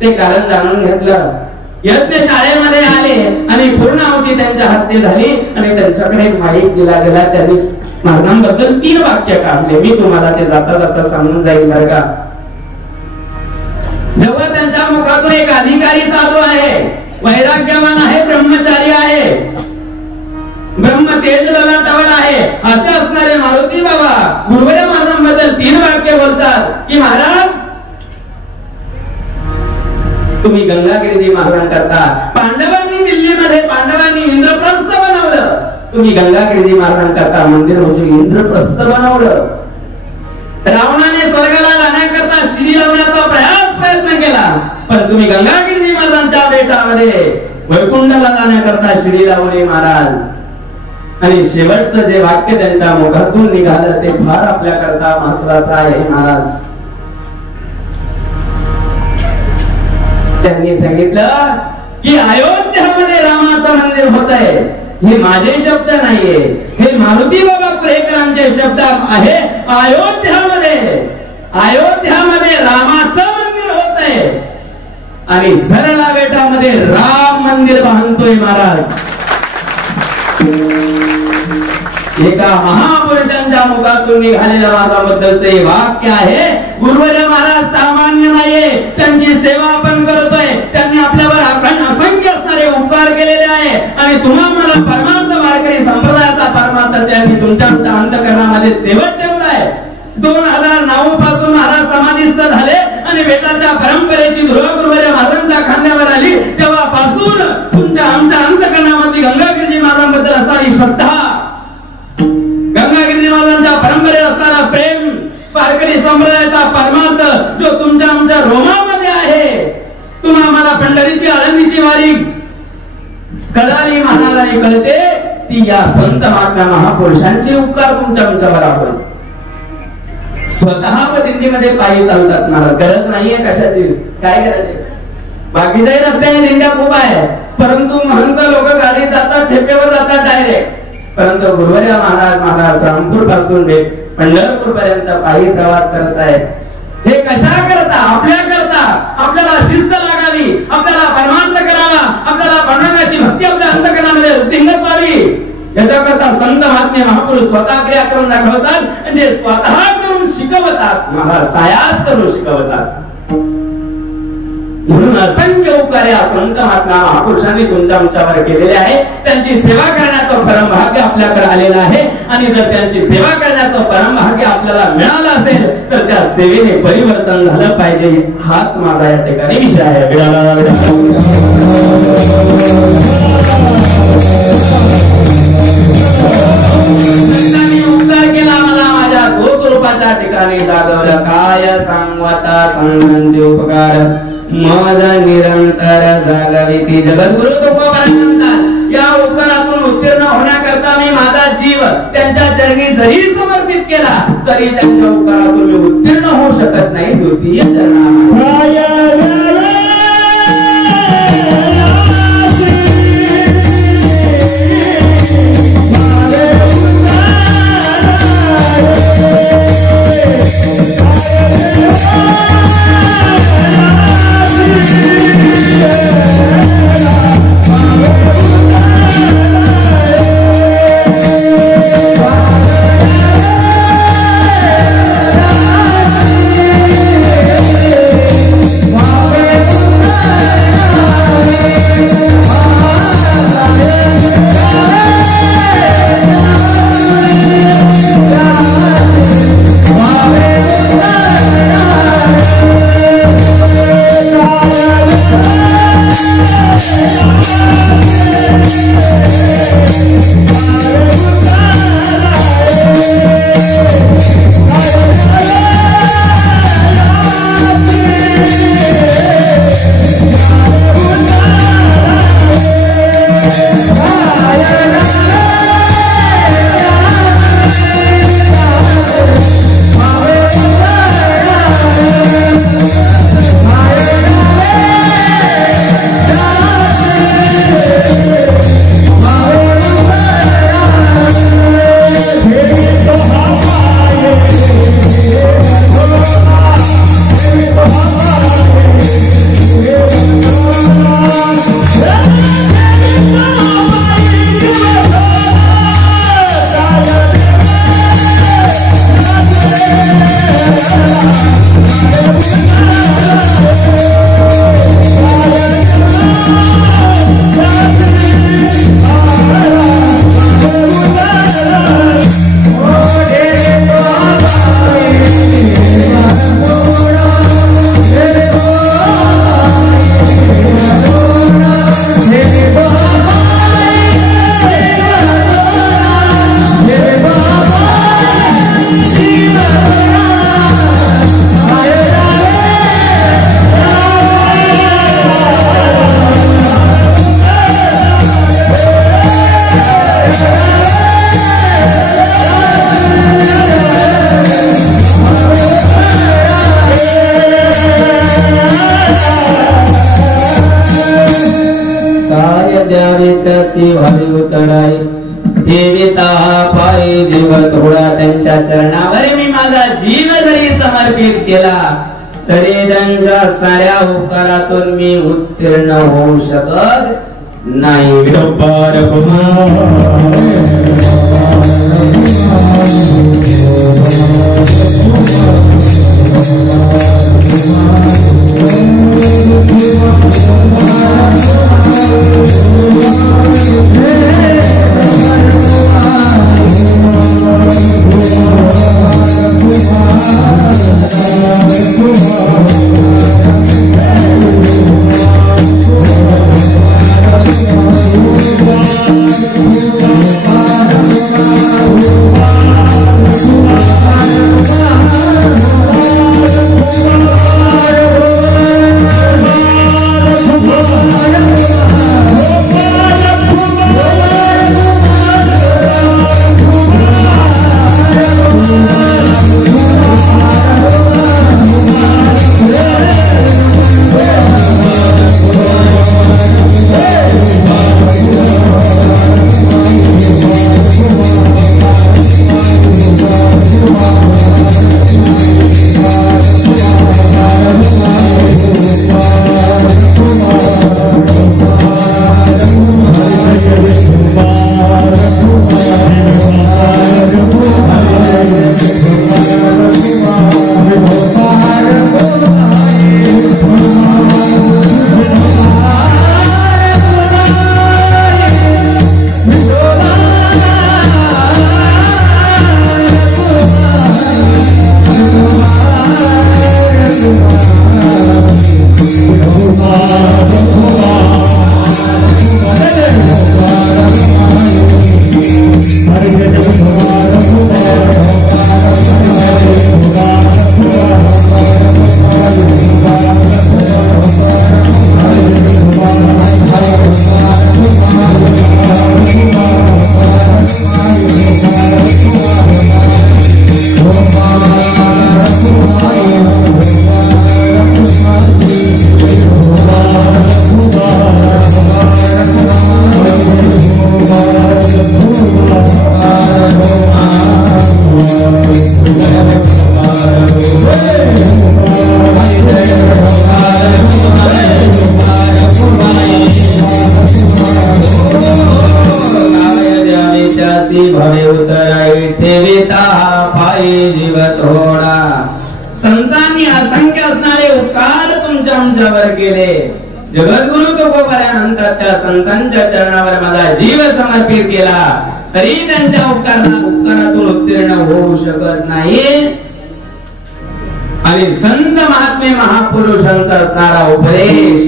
ते कारण जाणून घेतलं. यज्ञ शाळेमध्ये आले आणि पूर्ण आहुती त्यांच्या हस्ते झाली आणि त्यांच्याकडे माईक दिला गेला. त्यांनी महाराजांबद्दल 3 वाक्य काढले. मी तुम्हाला ते जाता जाता सांगून जाईल बरं का. जेव्हा त्यांच्या मुखातून एक अधिकारी साधू आहे, वैराग्यवान आहे, ब्रह्मचारी आहे, ब्रह्म तेज ललाटावर आहे, असे असणारे मारुती बाबा गुरुवरे महाराजांबद्दल 3 वाक्य बोलतात की महाराज तुम्ही गंगागिरी महाराजांकरता पांडवांनी दिल्लीमध्ये पांडवांनी इंद्रप्रस्थ बनवलं, तुम्ही गंगागिरी महाराजांकरता मंदिर म्हणजे इंद्रप्रस्थ बनवलं. रावणाने स्वर्गाला जाण्याकरता शिडी लावण्याचा प्रयत्न केला, पण तुम्ही गंगागिरी महाराजांच्या बेटामध्ये वैकुंठाला जाण्याकरता शिडी लावली महाराज. आणि शेवटचं जे वाक्य त्यांच्या मुखातून निघालं ते फार आपल्याकरता महत्वाचं आहे महाराज. त्यांनी सांगितलं की अयोध्यामध्ये रामाचं मंदिर होत आहे. हे माझे शब्द नाहीये, हे मारुती बाबा कुरेकरांचे शब्द आहे. अयोध्यामध्ये रामाचं मंदिर होत आहे आणि सरळा बेटामध्ये राम मंदिर बांधतोय महाराज. एका महापुरुषांच्या मुखातून निघालेल्या माझ्याबद्दलचे वाक्य आहे. गुरुवर्य महाराज सामान्य नाहीये, त्यांची सेवा आपण करतोय. त्यांनी आपल्यावर असंख्य असणारे उपकार केलेले आहे आणि तुम्हा मला परमार्थ वारकरी संप्रदायाचा परमार्थ त्यांनी तुमच्या आमच्या अंतःकरणामध्ये तेवत ठेवलाय. 2009 पासून महाराज समाधीस्थ झाले आणि बेटाच्या परंपरेची धुरा गुरुवर्य महाराजांच्या खांद्यावर आली. तेव्हापासून तुमच्या आमच्या अंतःकरणामध्ये गंगागिरी महाराजांबद्दल असणारी श्रद्धा, गंगागिरी महाराजांच्या परंपरेत असणारा प्रेम, वारकरी संप्रदायाचा परमार्थ जो तुमच्या आमच्या रोमामध्ये आहे. तुम्हा मला पंढरीची आळंदीची वारी कळाली महाराजांनी कळते ती या संत महात्मा महापुरुषांचे उपकार तुमच्या आमच्यावर आहेत. स्वतः दिंडीमध्ये पायी चालतात महाराज, गरज नाहीये कशाची, काय करायचे. बाकीच्याही रस्त्याने दिंड्या खूप आहे, परंतु महंत लोक गाडी जातात, ठेपेवर जातात डायरेक्ट. परंतु गुरुवर्य महाराज रामपूर पासून पंढरपूर पर्यंत पायी प्रवास करत आहेत. हे कशा करता, आपल्या करता, आपल्याला शिस्त लागावी, आपल्याला परमार्थ करावा, आपल्याला पांडुरंगाची भक्ती आपल्या अंतःकरणामध्ये वृद्धिंगत व्हावी, याच्याकरता संत महात्मे महापुरुष स्वतः क्रिया करून दाखवतात. म्हणजे स्वतः करून शिकवतात, महाराज सायास करून शिकवतात. म्हणून असंख्य उपकार्य संत महात्मा महापुरुषांनी तुमच्या आमच्यावर केलेले आहे. त्यांची सेवा करण्याचं परम भाग्य आपल्याकडे आलेलं आहे. आणि जर त्यांची सेवा करण्याचं परम भाग्य आपल्याला मिळालं असेल तर त्या सेवेने परिवर्तन झालं पाहिजे. हाच माझा या ठिकाणी विषय आहे. उपकार केला मला माझ्या स्वस्वरूपाच्या ठिकाणी जागवलं. काय सांगता संतांचे उपकार मज निरंतर जागविती. जगद्गुरु तुकोबाराय म्हणतात या उपकारातून उत्तीर्ण होण्याकरता मी माझा जीव त्यांच्या चरणी जरी समर्पित केला तरी त्यांच्या उपकारातून मी उत्तीर्ण होऊ शकत नाही. द्वितीय चरणामध्ये त्यांच्या चरणावर मी माझा जीव जरी समर्पित केला तरी त्यांच्या साऱ्या उपकारातून मी उत्तीर्ण होऊ शकत नाही. Oh थोडा. संतांनी असंख्य असणारे उपकार तुमच्या आमच्यावर केले. जगद्गुरु तुकोबाऱ्यानंतर त्या संतांच्या चरणावर माझा जीव समर्पित केला, तरी त्यांच्या उपकारातून उत्तीर्ण होऊ शकत नाही. आणि संत महात्मे महापुरुषांचा असणारा उपदेश,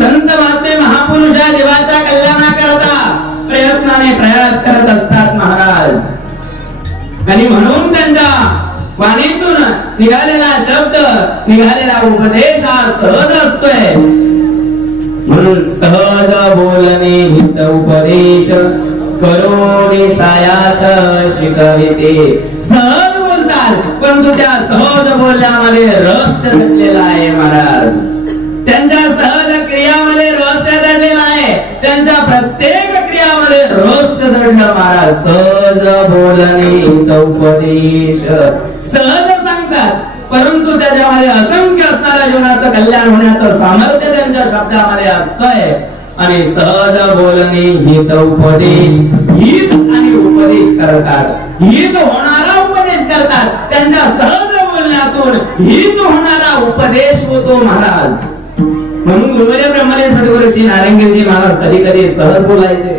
संत महात्मे महापुरुष या जीवाच्या कल्याणाकरता प्रयत्नाने प्रयास करत असतात महाराज. आणि म्हणून त्यांच्या वाणीतून निघालेला शब्द, निघालेला उपदेश हा सहज असतोय. म्हणून सहज बोलणे हित उपदेश, करोनी सायास शिकविते. सहज बोलतात, परंतु त्या सहज बोलण्यामध्ये रस दडलेला आहे महाराज. त्यांच्या सहज क्रियामध्ये रस दडलेला आहे. त्यांच्या प्रत्येक क्रियामध्ये रस दडलं महाराज. सहज बोलणे हित उपदेश, सहज सांगतात, परंतु त्याच्यामध्ये असंख्य असणाऱ्या जीवनाचं कल्याण होण्याचं सामर्थ्य त्यांच्या शब्दामध्ये असतंय. आणि सहज बोलणे हित उपदेश, हित आणि उपदेश करतात. हित होणारा उपदेश करतात. त्यांच्या सहज बोलण्यातून हित होणारा उपदेश होतो महाराज. म्हणून गुरुदेव ब्रह्मदेव सद्गुरूजी नारायणगिरीजी महाराज कधी कधी सहज बोलायचे.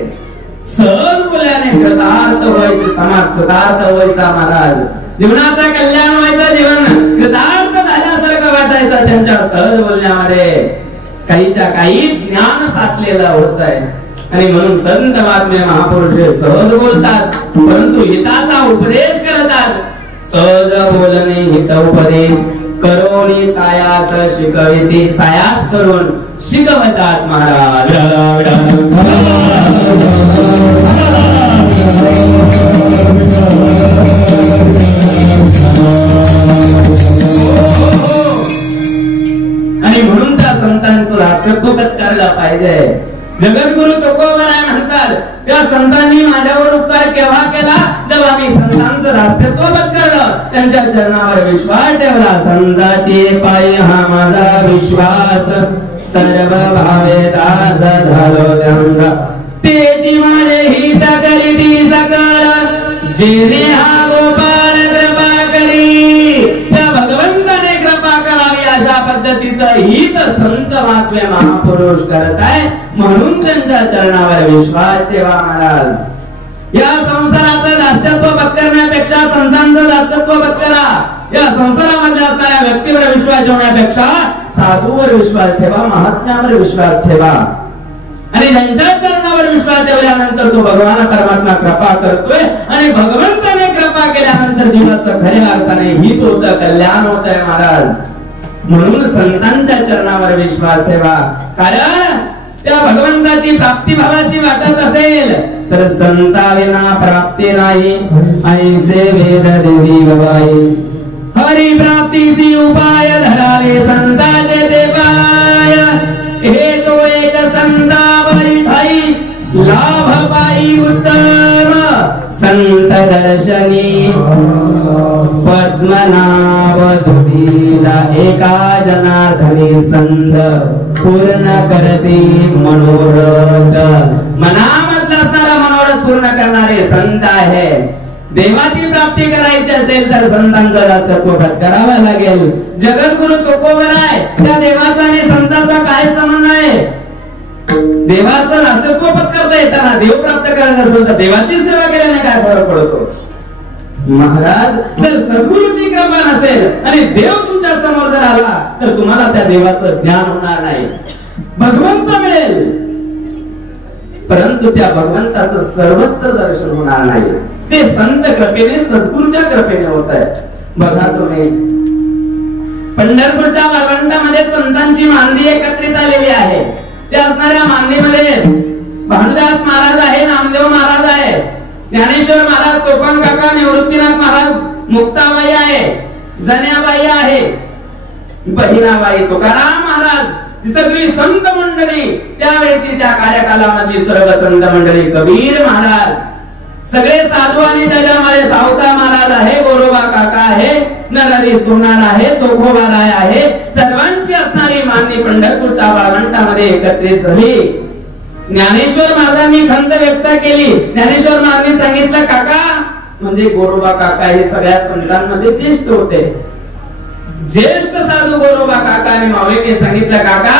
सहज बोलल्याने कृतार्थ व्हायचे, समाज कृतार्थ व्हायचा महाराज. जीवनाचं कल्याण व्हायचं, जीवन कृतार्थ झाल्यासारखं वाटायचं त्यांच्या सहज बोलण्यामध्ये. काहीच्या काही ज्ञान साठलेलं होत आहे. आणि म्हणून संत महात्मे महापुरुष सहज बोलतात, परंतु हिताचा उपदेश करतात. सहज बोलणे हित उपदेश, करोनी सायास शिकविते. सायास करून शिकवतात महाराज. आणि म्हणून त्या संतांचं दासत्व पत्करला पाहिजे. जगद्गुरु तुकोबाराय म्हणतात, त्या संतांनी माझ्यावर उपकार केव्हा केला, जेव्हा मी संतांचं दासत्व पत्करलं, त्यांच्या चरणावर विश्वास ठेवला. संतांचे पायी हा माझा विश्वास, सर्व भावे दास झालो त्यांचा. तेची माझे हित करीती सकळ, जेणे हा गोपाल कृपा करी. त्या भगवंताने कृपा करावी अशा पद्धतीचं हित संत महात्मे महापुरुष करताय. म्हणून त्यांच्या चरणावर विश्वास ठेवा महाराज. या संसाराचं दासत्व पत्करण्यापेक्षा संतांचं दासत्व पत्करा. या संसारामध्ये असणाऱ्या व्यक्तीवर विश्वास ठेवण्यापेक्षा साधूवर विश्वास ठेवा, महात्म्यावर विश्वास ठेवा. आणि ज्यांच्या चरणावर विश्वास ठेवल्यानंतर तो भगवान परमात्मा कृपा करतोय. आणि भगवंताने कृपा केल्यानंतर जीवाचं खऱ्या अर्थाने हित होतं, कल्याण होत आहे महाराज. म्हणून संतांच्या चरणावर विश्वास ठेवा. कारण त्या भगवंताची प्राप्ती भावाशी वाटत असेल तर संताविना प्राप्ती नाही. ऐसे वेद देवी गवाई, हरी प्राप्तीची उपाय धरावे संताचे देवाय. हे तो एक संता बैठाई, लाभ पाई उत्तम. संत दर्शनी पद्मनाभ सुधीला, एका जनार्दनी संत पूर्ण करते मनोरथ. मनामधला असणारा मनोरथ पूर्ण करणारे संत आहे. देवाची प्राप्ती करायची असेल तर संतांचा दासत्व पत्करावा लागेल. जगद्गुरु तुकोबाराय, त्या देवाचा आणि संतांचा काय संबंध आहे? देवाचं दासत्व पत्करता येताना देव प्राप्त करायचं असेल तर देवाची सेवा केल्याने काय फरक पडतो महाराज? जर सद्गुरूची कृपा नसेल आणि देव तुमच्या समोर जर आला तर तुम्हाला त्या देवाचं ज्ञान होणार नाही. भगवंत मिळेल परंतु त्या भगवंताचं सर्वत्र दर्शन होणार नाही. ते संत कृपेने, सद्गुरूच्या कृपेने होत आहे. बघा तुम्ही पंढरपूरच्या वाळवंटामध्ये संतांची मांदी एकत्रित आलेली आहे. त्या असणाऱ्या मांदीमध्ये भानुदास महाराज आहे, नामदेव महाराज आहे, ज्ञानेश्वर महाराज, कोकण काका, निवृत्तीनाथ महाराज, मुक्ताबाई आहे, जन्याबाई आहे, बहिणाबाई, तुकाराम महाराज, ही सगळी संत मंडळी त्यावेळेची त्या कार्यकालामधली सर्व संत मंडळी, कबीर महाराज, सगळे साधू आणि त्याच्यामध्ये सावता महाराज आहे, गोरोबा काका आहे, नरहरी सोनार आहे, चोखोबाराय आहे. सर्वांची असणारी मांदी पंढरपूरच्या वाळवंटामध्ये एकत्रित झाली. ज्ञानेश्वर महाराजांनी खंत व्यक्त केली. ज्ञानेश्वर महाराजांनी सांगितलं, काका म्हणजे गोरोबा काका हे सगळ्या संतांमध्ये ज्येष्ठ होते. ज्येष्ठ साधू गोरोबा काकाने माऊलीने सांगितलं, काका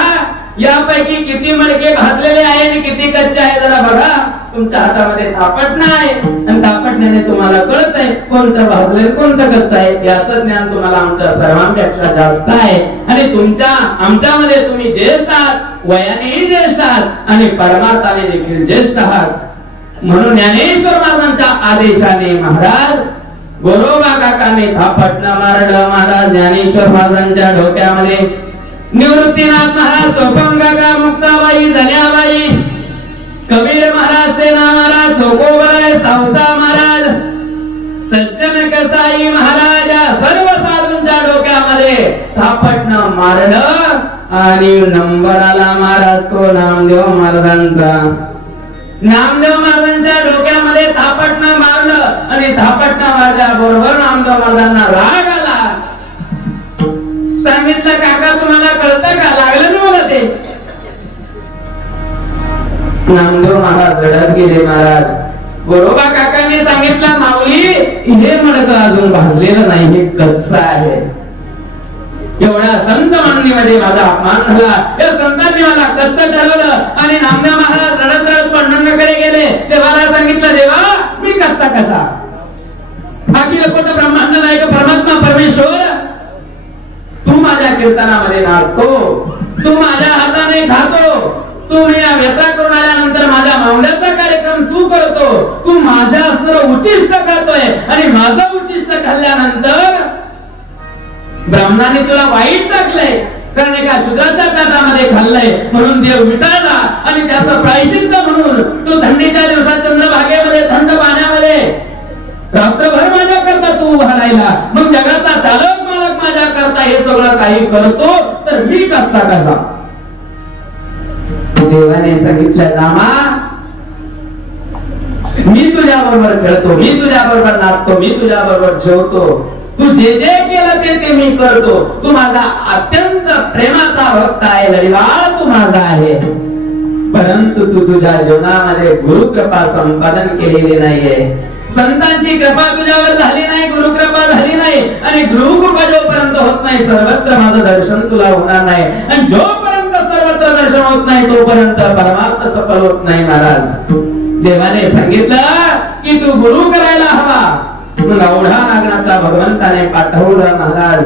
यापैकी किती मडके भाजलेले आहे आणि किती कच्चे आहे जरा बघा. तुमच्या हातामध्ये थापटणं आहे आणि थापटण्याने तुम्हाला कळत आहे कोणतं भाजलेलं कोणतं कच्चं आहे. याचं ज्ञान तुम्हाला आमच्या सर्वांपेक्षा जास्त आहे आणि तुमच्या आमच्यामध्ये तुम्ही ज्येष्ठ आहात, वयानेही ज्येष्ठ आहात आणि परमार्थाने देखील ज्येष्ठ आहात. म्हणून ज्ञानेश्वर महाराजांच्या आदेशाने महाराज गोरोबा काकाने थापटणं मारलं. महाराज ज्ञानेश्वर महाराजांच्या डोक्यामध्ये निवृत्तीनाथ महाराज, सोपम काका, मुक्ताबाई, जन्याबाई, कबीर महाराज, सेना महाराज, सोकोबाई, सावता महाराज, सज्जन कसाई महाराज या सर्व साधूंच्या डोक्यामध्ये थापटणं मारलं आणि नंबर आला महाराज तो नामदेव महाराजांचा. नामदेव महाराजांच्या डोक्यामध्ये थापटणं मारलं आणि थापटणं मारल्याबरोबर नामदेव महाराजांना राग आला. सांगितलं, काका तुम्हाला कळतं का, लागलं ना मला ते. नामदेव महाराज रडत गेले. महाराज गोरोबा काकांनी सांगितलं, माऊली हे मडकं अजून भाजलेलं नाही, हे कच्चं आहे. एवढ्या संत मंडळीमध्ये माझा अपमान झाला, या संतांनी मला कच्चं ठरवलं. आणि नामदेव महाराज रडत रडत पंढरपूरकडे गेले. देवाला सांगितलं, देवा मी कच्चा कसा, अखिल कोट ब्रह्मांड नायक परमात्मा परमेश्वर, तू माझ्या कीर्तनामध्ये नाचतो, तू माझ्या हाताने खातो, तू मी व्यथा करून आल्यानंतर माझ्या मावल्याचा कार्यक्रम तू करतो, तू माझ्या असणारं उचिष्ट खातोय आणि माझं उचिष्ट खाल्ल्यानंतर ब्राह्मणाने तुला वाईट टाकलंय, कारण एका शूद्राच्या ताटामध्ये खाल्लंय म्हणून देव विटाळला आणि त्याचं प्रायश्चित्त म्हणून तू थंडीच्या दिवसात चंद्रभागेमध्ये थंड पाण्यामध्ये रात्रभर माझ्या करता तू उभा राहिला. मग जगाचा चालक मालक माझ्या करता हे सगळं काही करतो, तर मी कच्चा कसा. देवाने सांगितलं, रामा मी तुझ्या बरोबर खेळतो, मी तुझ्या बरोबर नाचतो, मी तुझ्या बरोबर जेवतो, तू जे जे केलं ते मी करतो, तू माझा अत्यंत प्रेमाचा भक्त आहे, लढीवाळ तू माझा आहे. परंतु तू तुझ्या जीवनामध्ये गुरुकृपा संपादन केलेली नाहीये, संतांची कृपा तुझ्यावर झाली नाही, गुरुकृपा झाली नाही. आणि गुरुकृपा जोपर्यंत होत नाही सर्वत्र माझं दर्शन तुला होणार नाही. आणि जोपर्यंत सर्वत्र दर्शन होत नाही तोपर्यंत परमार्थ सफल होत नाही. महाराज देवाने सांगितलं की तू गुरु करायला हवा. मग औढा नागनाथला भगवंताने पाठवलं. महाराज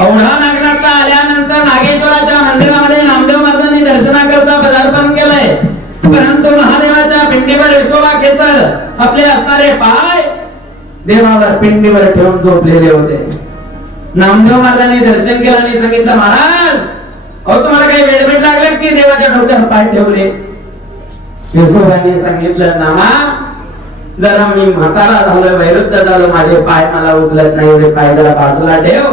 औढा नागनाथला आल्यानंतर नागेश्वराच्या मंदिरामध्ये नामदेव महाराजांनी दर्शनाकरता पदार्पण केलंय. परंतु महादेवाच्या पिंडीवर विसोबा खेचर आपले असणारे पाय देवावर पिंडीवर ठेवून झोपलेले होते. नामदेव महाराजांनी दर्शन केलं आणि सांगितलं, महाराज अहो तुम्हाला काही वेळवेळ लागला की देवाच्या डोक्यावर पाय ठेवले. विसोबाने सांगितलं, नामा जरा मी म्हातारा झालो, वैरुद्ध झालो, माझे पाय मला उचलत नाही, एवढे पाय जरा बाजूला ठेव.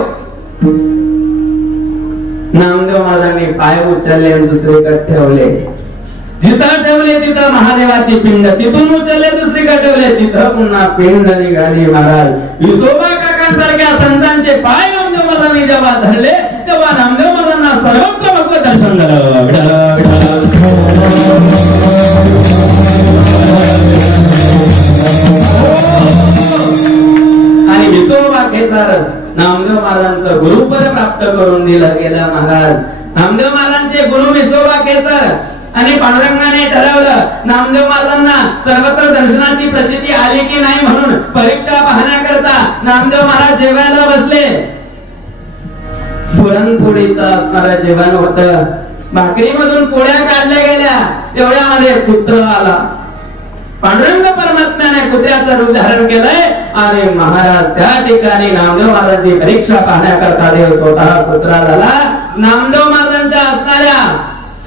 नामदेव महाराजांनी पाय उचलले आणि दुसरीकडे ठेवले. जिथं ठेवले तिथं महादेवाची पिंड, तिथून उचलले दुसरीकडे ठेवले, तिथं पुन्हा पिंड निघाली. महाराज विसोबा काकांसारख्या संतांचे पाय नामदेव महाराजांनी जेव्हा धरले तेव्हा नामदेव महाराजांना सर्वत्र भगवत दर्शन झालं. आणि विसोबा खेचर नामदेव महाराजांचं गुरुपद प्राप्त करून दिलं गेलं. महाराज नामदेव महाराजांचे गुरु विसोबा खेचर आणि पांडुरंगाने ठरवलं नामदेव महाराजांना सर्वत्र दर्शनाची प्रचिती आली की नाही म्हणून परीक्षा पाहण्याकरता नामदेव महाराज जेवायला बसले. पुरणपोळीचं असणारं जेवण होतं. भाकरीमधून पोळ्या काढल्या गेल्या, एवढ्यामध्ये कुत्र आला. पांडुरंग परमात्म्याने कुत्र्याचं रूप धारण केलंय आणि महाराज त्या ठिकाणी नामदेव महाराजांची परीक्षा पाहण्याकरता देव स्वतः कुत्रा झाला. नामदेव महाराजांच्या असणाऱ्या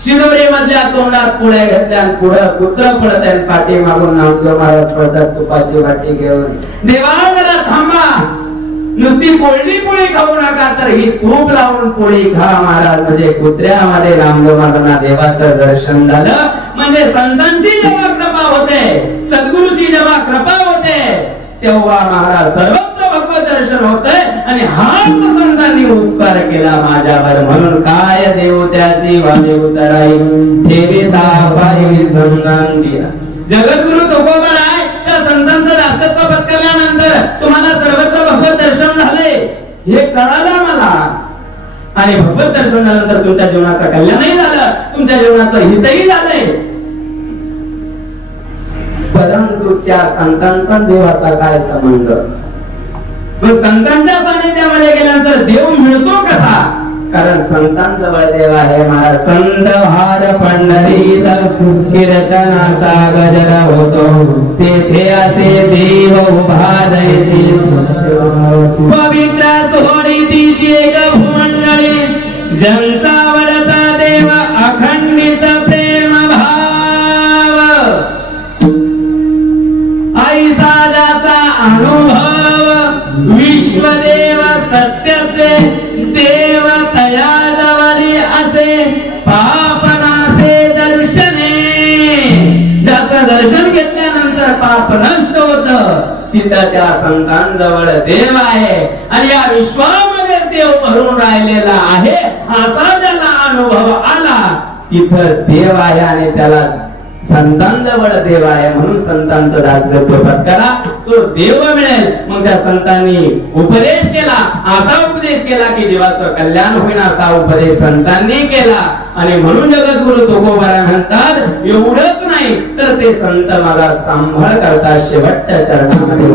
शिदोरी मधल्या तोंडात पोळ्या घेतल्या आणि पुढं कुत्र पडत आहे, पाठी मागून नामदेव महाराज पडतात तुपाची वाटी घेऊन. देवा जरा थांबा, नुसती पोळी पोळी खाऊ नका, तर ही तूप लावून पोळी खा. महाराज म्हणजे कुत्र्यामध्ये नामदेव महाराजांना देवाचं दर्शन झालं. म्हणजे संतांची जेव्हा कृपा होते, सद्गुरूची जेव्हा कृपा होते, तेव्हा महाराज सर्वत्र भगवत दर्शन होतंय. आणि हाच संतांनी उपकार केला माझ्यावर, म्हणून काय देव त्यासी वाणी उतराई ठेविता पायी संतांची. जगद्गुरु तुकोबा आहे त्या संतांचं दासत्व पत्करलं केल्यानंतर तुम्हाला सर्वत्र भगवत दर्शन झाले हे कळालं मला, आणि भगवत दर्शन झाल्यानंतर तुमच्या जीवनाचं कल्याणही झालं, तुमच्या जीवनाचं हितही झालंय, परंतु त्या संतांचा देवाचा काय संबंध? संतांच्या सानिध्यामध्ये गेल्यानंतर देव मिळतो कसा? कारण संतांजवळ देव आहे महाराज. संत हार पंढरीत कीर्तनाचा गजर होतो, तेथे असे देव उभा जैसे पवित्र सोहळी तिची एक भूमंडळी, ज्यांचा वडता देव अखंडित प्रेम भाव, ऐसा ज्याचा अनुभव विश्वदेव सत्यते देव तया जवळी असे पापनासे दर्शने, ज्याचं दर्शन घेतल्यानंतर पाप नष्ट होत तिथं त्या संतांजवळ देव आहे, आणि या विश्वामध्ये देव भरून राहिलेला आहे असा ज्याला अनुभव आला तिथं देव आहे, आणि त्याला संतांजवळ देव आहे म्हणून संतांचं दासगत्व पत्करा, तो देव मिळेल. मग त्या संतांनी उपदेश केला, असा उपदेश केला की जीवाचं कल्याण होईल, असा उपदेश संतांनी केला. आणि म्हणून जगद्गुरु तुकोबारा म्हणतात एवढंच नाही तर ते संत मला सांभाळ करतात शेवटच्या चरणामध्ये.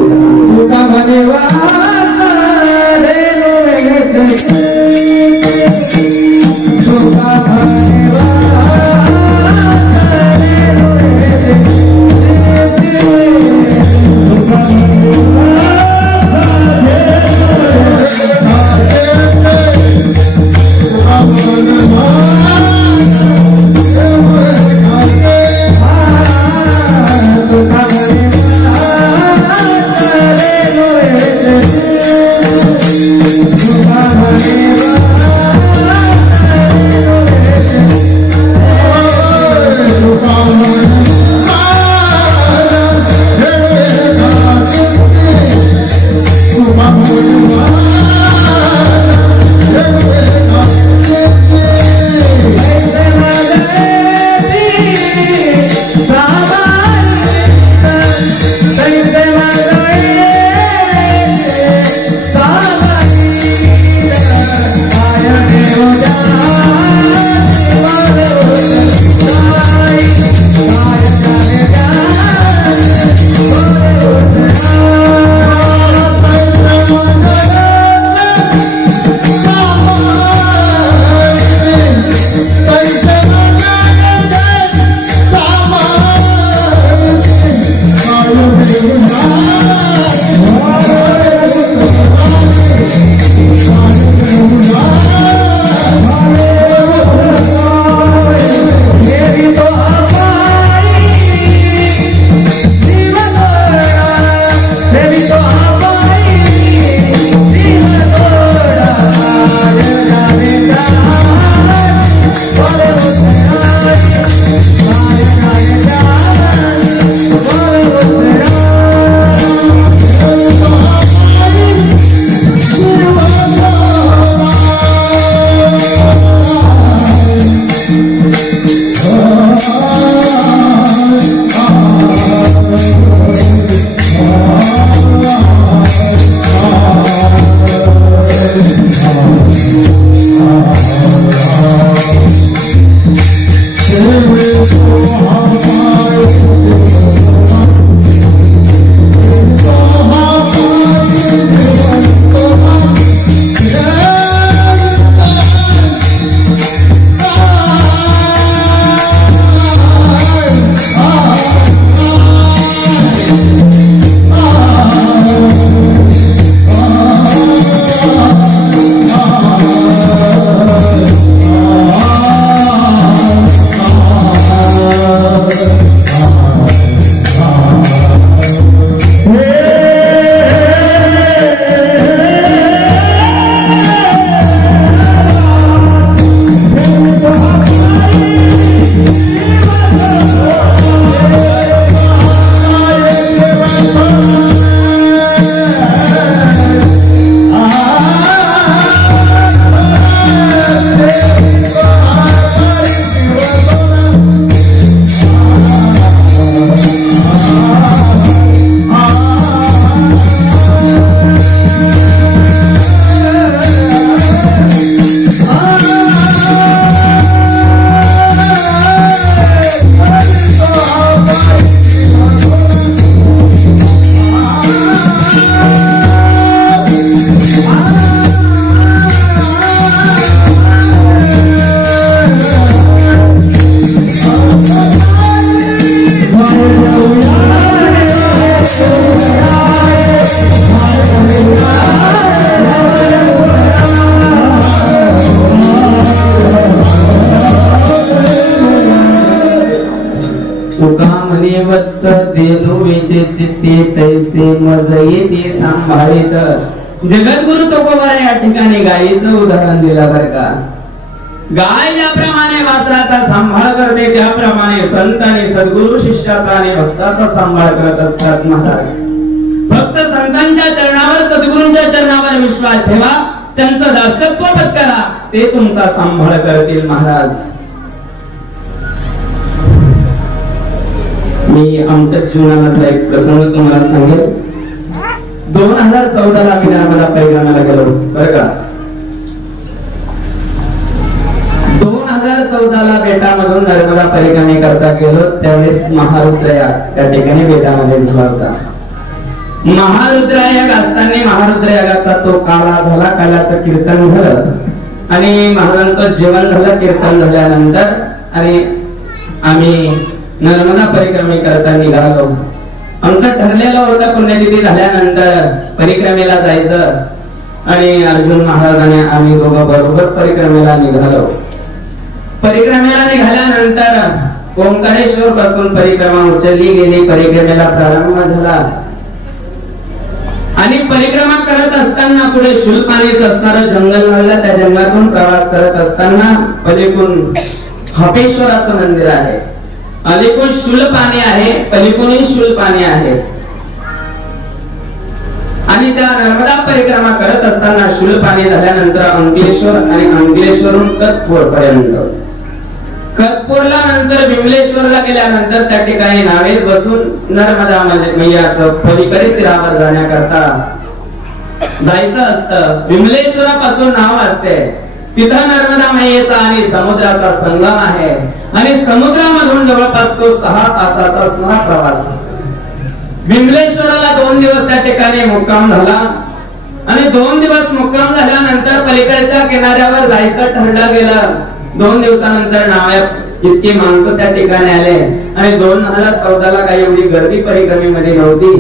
वत्स देनुवेचे चित्ते तैसे मज येते सांभाळीत. जगद्गुरु तुकोबा या ठिकाणी गायीचं उदाहरण दिलं बरं का. गाय ज्याप्रमाणे वासराचा सांभाळ करते त्याप्रमाणे संत आणि सद्गुरु शिष्याचा आणि भक्ताचा सांभाळ करत असतात महाराज. फक्त संतांच्या चरणावर सद्गुरूंच्या चरणावर विश्वास ठेवा, त्यांचं दासत्व पत्करा, ते तुमचा सांभाळ करतील महाराज. मी आमच्या जीवनामधला एक प्रसंग तुम्हाला सांगेल. 2014 ला मी नर्मदा परिक्रमाला गेलो बरं का. 2014 ला बेटामधून नर्मदा परिक्रमे करता गेलो त्यावेळेस महारुद्रयाग त्या ठिकाणी बेटामध्ये झाला होता. महारुद्रयाग असताना महारुद्रयागाचा तो काला झाला. कालाचं कीर्तन झालं आणि महाराजांचं जेवण झालं. कीर्तन झाल्यानंतर आणि आम्ही नर्मदा परिक्रमे करता निघालो. आमचं ठरलेलं होतं पुण्यतिथी झाल्यानंतर परिक्रमेला जायचं आणि अर्जुन महाराजांनी आम्ही दोघं बरोबर परिक्रमेला निघालो. परिक्रमेला निघाल्यानंतर ओंकारेश्वर पासून परिक्रमा उचलली गेली. परिक्रमेला प्रारंभ झाला आणि परिक्रमा करत असताना पुढे शूलपाणीच असणारं जंगल लागलं. त्या जंगलातून प्रवास करत असताना पलीकडून हपेश्वराचं मंदिर आहे, अलीकडून शूलपाणी आहे, पलीकडून शूलपाणी आहे. आणि त्या नर्मदा परिक्रमा करत असताना शूलपाणी झाल्यानंतर अंकलेश्वर आणि अंकलेश्वरून कतपूर पर्यंत, कतपूरला नंतर विमलेश्वरला गेल्यानंतर त्या ठिकाणी नावेत बसून नर्मदा मैयाचं पलीकडे तीरावर जाण्याकरता जायचं असतं. विमलेश्वरापासून नाव असते, तिथं नर्मदा मैयेचा आणि समुद्राचा संगम आहे आणि समुद्रामधून जवळपास तो 6 तासाचा असणारा प्रवास. विमलेश्वराला 2 दिवस त्या ठिकाणी मुक्काम झाला आणि 2 दिवस मुक्काम झाल्यानंतर पलीकडच्या किनाऱ्यावर जायचं ठरलं गेलं. 2 दिवसानंतर नाव्यात इतकी माणसं त्या ठिकाणी आले आणि 2014 ला काही एवढी गर्दी परिक्रमेमध्ये नव्हती.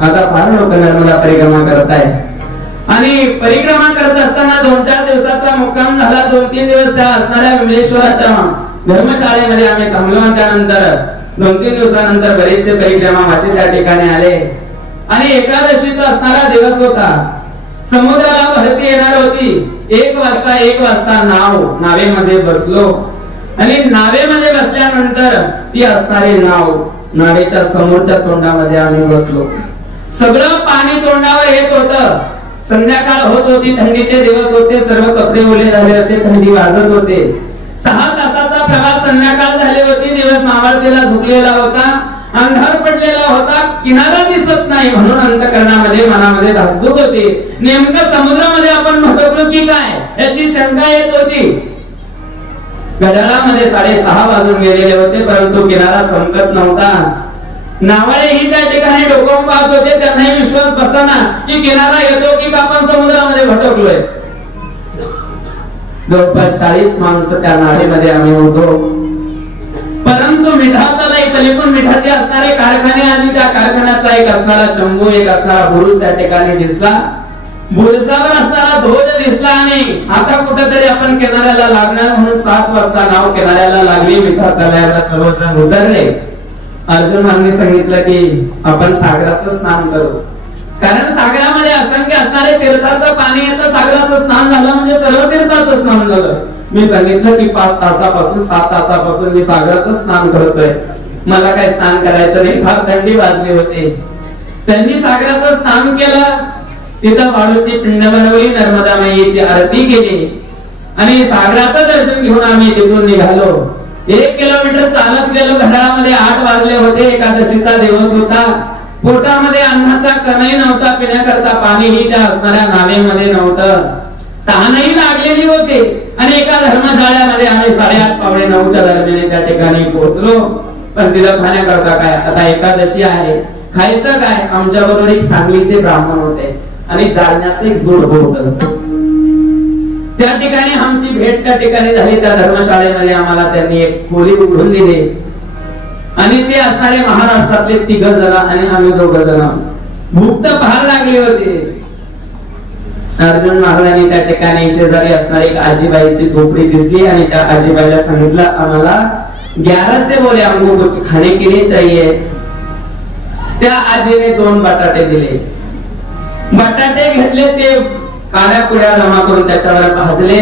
आता फार लोक नर्मदा परिक्रमा करतायत आणि परिक्रमा करत असताना 2-4 दिवसाचा मुक्काम झाला. 2-3 दिवस त्या असणाऱ्या विमलेश्वराच्या धर्मशाळेमध्ये आम्ही थांबलो आणि त्यानंतर 2-3 दिवसानंतर बरेचसे परिक्रमावासी त्या ठिकाणी आले आणि एकादशीचा असणारा दिवस होता. समुद्राला भरती येणार होती. 1 वाजता नावेमध्ये बसलो आणि नावेमध्ये बसल्यानंतर ती असणारी नावेच्या समोरच्या तोंडामध्ये आम्ही बसलो. सगळं पाणी तोंडावर येत होतं. संध्याकाळ होत होती, थंडीचे दिवस होते, सर्व कपडे ओले झाले होते, थंडी वाजत होते. 6 तासाचा प्रवास संध्याकाळ झाली होती. दिवस मावळतीला झुकलेला होता, अंधार पडलेला होता, किनारा दिसत नाही म्हणून अंतःकरणामध्ये मनामध्ये धाकधूक होती. नेमकं समुद्रामध्ये आपण भटकलो की काय याची शंका येत होती. घड्याळामध्ये 6:30 वाजून गेलेले होते परंतु किनारा चमकत नव्हता. नावाळे ही त्या ठिकाणी डोकावून पाहत होते. त्यांनाही विश्वास बसताना की किनारा येतो की आपण समुद्रामध्ये भटकलोय. जवळपास 40 माणसं त्या नावेमध्ये आम्ही होतो. परंतु मिठातला एक पलीकडून मिठाचे असणारे कारखाने आणि त्या कारखान्याचा एक असणारा चंबू, एक असणारा बुरुज त्या ठिकाणी दिसला. बुरसावर असणारा ध्वज दिसला आणि आता कुठेतरी आपण किनाऱ्याला लागणार म्हणून 7 वाजता नाव किनाऱ्याला लागली. मिठातला सर्वजण उतरले. अर्जुनांनी सांगितलं की आपण सागराचं स्नान करू, कारण सागरामध्ये असंख्य असणारे तीर्थाचं पाणी येतं. सागराचं स्नान झालं म्हणजे सर्व तीर्थाचं स्नान झालं. मी सांगितलं की 5 तासापासून 7 तासापासून मी सागराचं स्नान करतोय, मला काय स्नान करायचं नाही. फार थंडी वाजली होती. त्यांनी सागराचं स्नान केलं. तिथं वाळूची पिंड बनवली, नर्मदा मैयेची आरती केली आणि सागराचं दर्शन घेऊन आम्ही तिथून निघालो. 1 किलोमीटर चालत गेलो. घड्याळामध्ये 8 वाजले होते. एकादशीचा दिवस होता. पोटामध्ये अन्नाचा कणही नव्हता, पिण्याकरता पाणीही त्या असणाऱ्या नावेमध्ये नव्हतं. तहानही लागलेली होती आणि एका धर्मशाळेमध्ये आम्ही 8:30-9च्या दरम्यान त्या ठिकाणी पोहोचलो. पण तिथं खाण्याकरता काय, आता एकादशी आहे, खायचं काय. आमच्या बरोबर एक सांगलीचे ब्राह्मण होते आणि जालन्याचे एक जोडपं होतं. त्या ठिकाणी आमची भेट त्या ठिकाणी झाली. त्या धर्मशाळेमध्ये आम्हाला त्यांनी एक खोली उघडून दिली आणि ते असणारे महाराष्ट्रातले 3 जण आणि आम्ही 2 जण. भूक तर फार लागली होती. अर्जुन महाराजांनी त्या ठिकाणी शेजारी असणारी एक आजीबाईची झोपडी दिसली आणि त्या आजीबाईला सांगितलं आम्हाला 11 से बोले हमको कुछ खाने के लिए चाहिए. त्या आजीने 2 बटाटे दिले. बटाटे घेतले, ते काळ्या कुड्या जमा करून त्याच्यावर भाजले.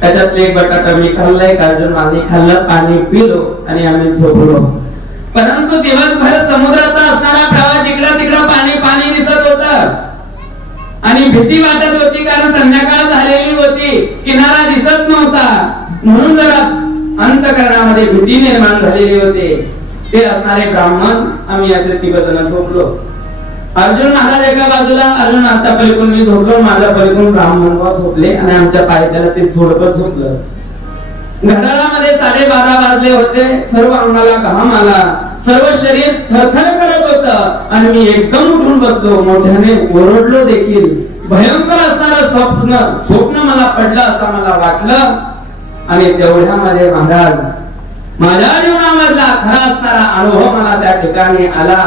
त्याच्यातले 1 बटाटा मी खाल्लाय, अर्जुन मामी खाल्लं, पाणी पिलो आणि आम्ही झोपलो. परंतु दिवसभर समुद्राचा असणारा प्रवाह जिकडं तिकडं पाणी पाणी दिसत होतं आणि भीती वाटत होती, कारण संध्याकाळ झालेली होती, किनारा दिसत नव्हता. म्हणून जरा अंतःकरणामध्ये भीती निर्माण झालेली होती. ते असणारे ब्राह्मण आम्ही असे 3 जण झोपलो. अर्जुन महाराज एका बाजूला, अर्जुन आमच्या पलीकडून मी झोपलो, माझ्या पलीकडून ब्राह्मण झोपले आणि आमच्या पायथ्याला ते झोडपं झोपलं. घड्याळामध्ये 12:30 वाजले होते. सर्व अंगाला घाम आला, सर्व शरीर थरथर करत होतं आणि मी एकदम उठून बसलो. मोठ्याने ओरडलो देखील. भयंकर असणारं स्वप्न मला पडलं असं मला वाटलं. आणि तेवढ्यामध्ये महाराज माझ्या जीवनामधला खरा असणारा अनुभव मला त्या ठिकाणी आला.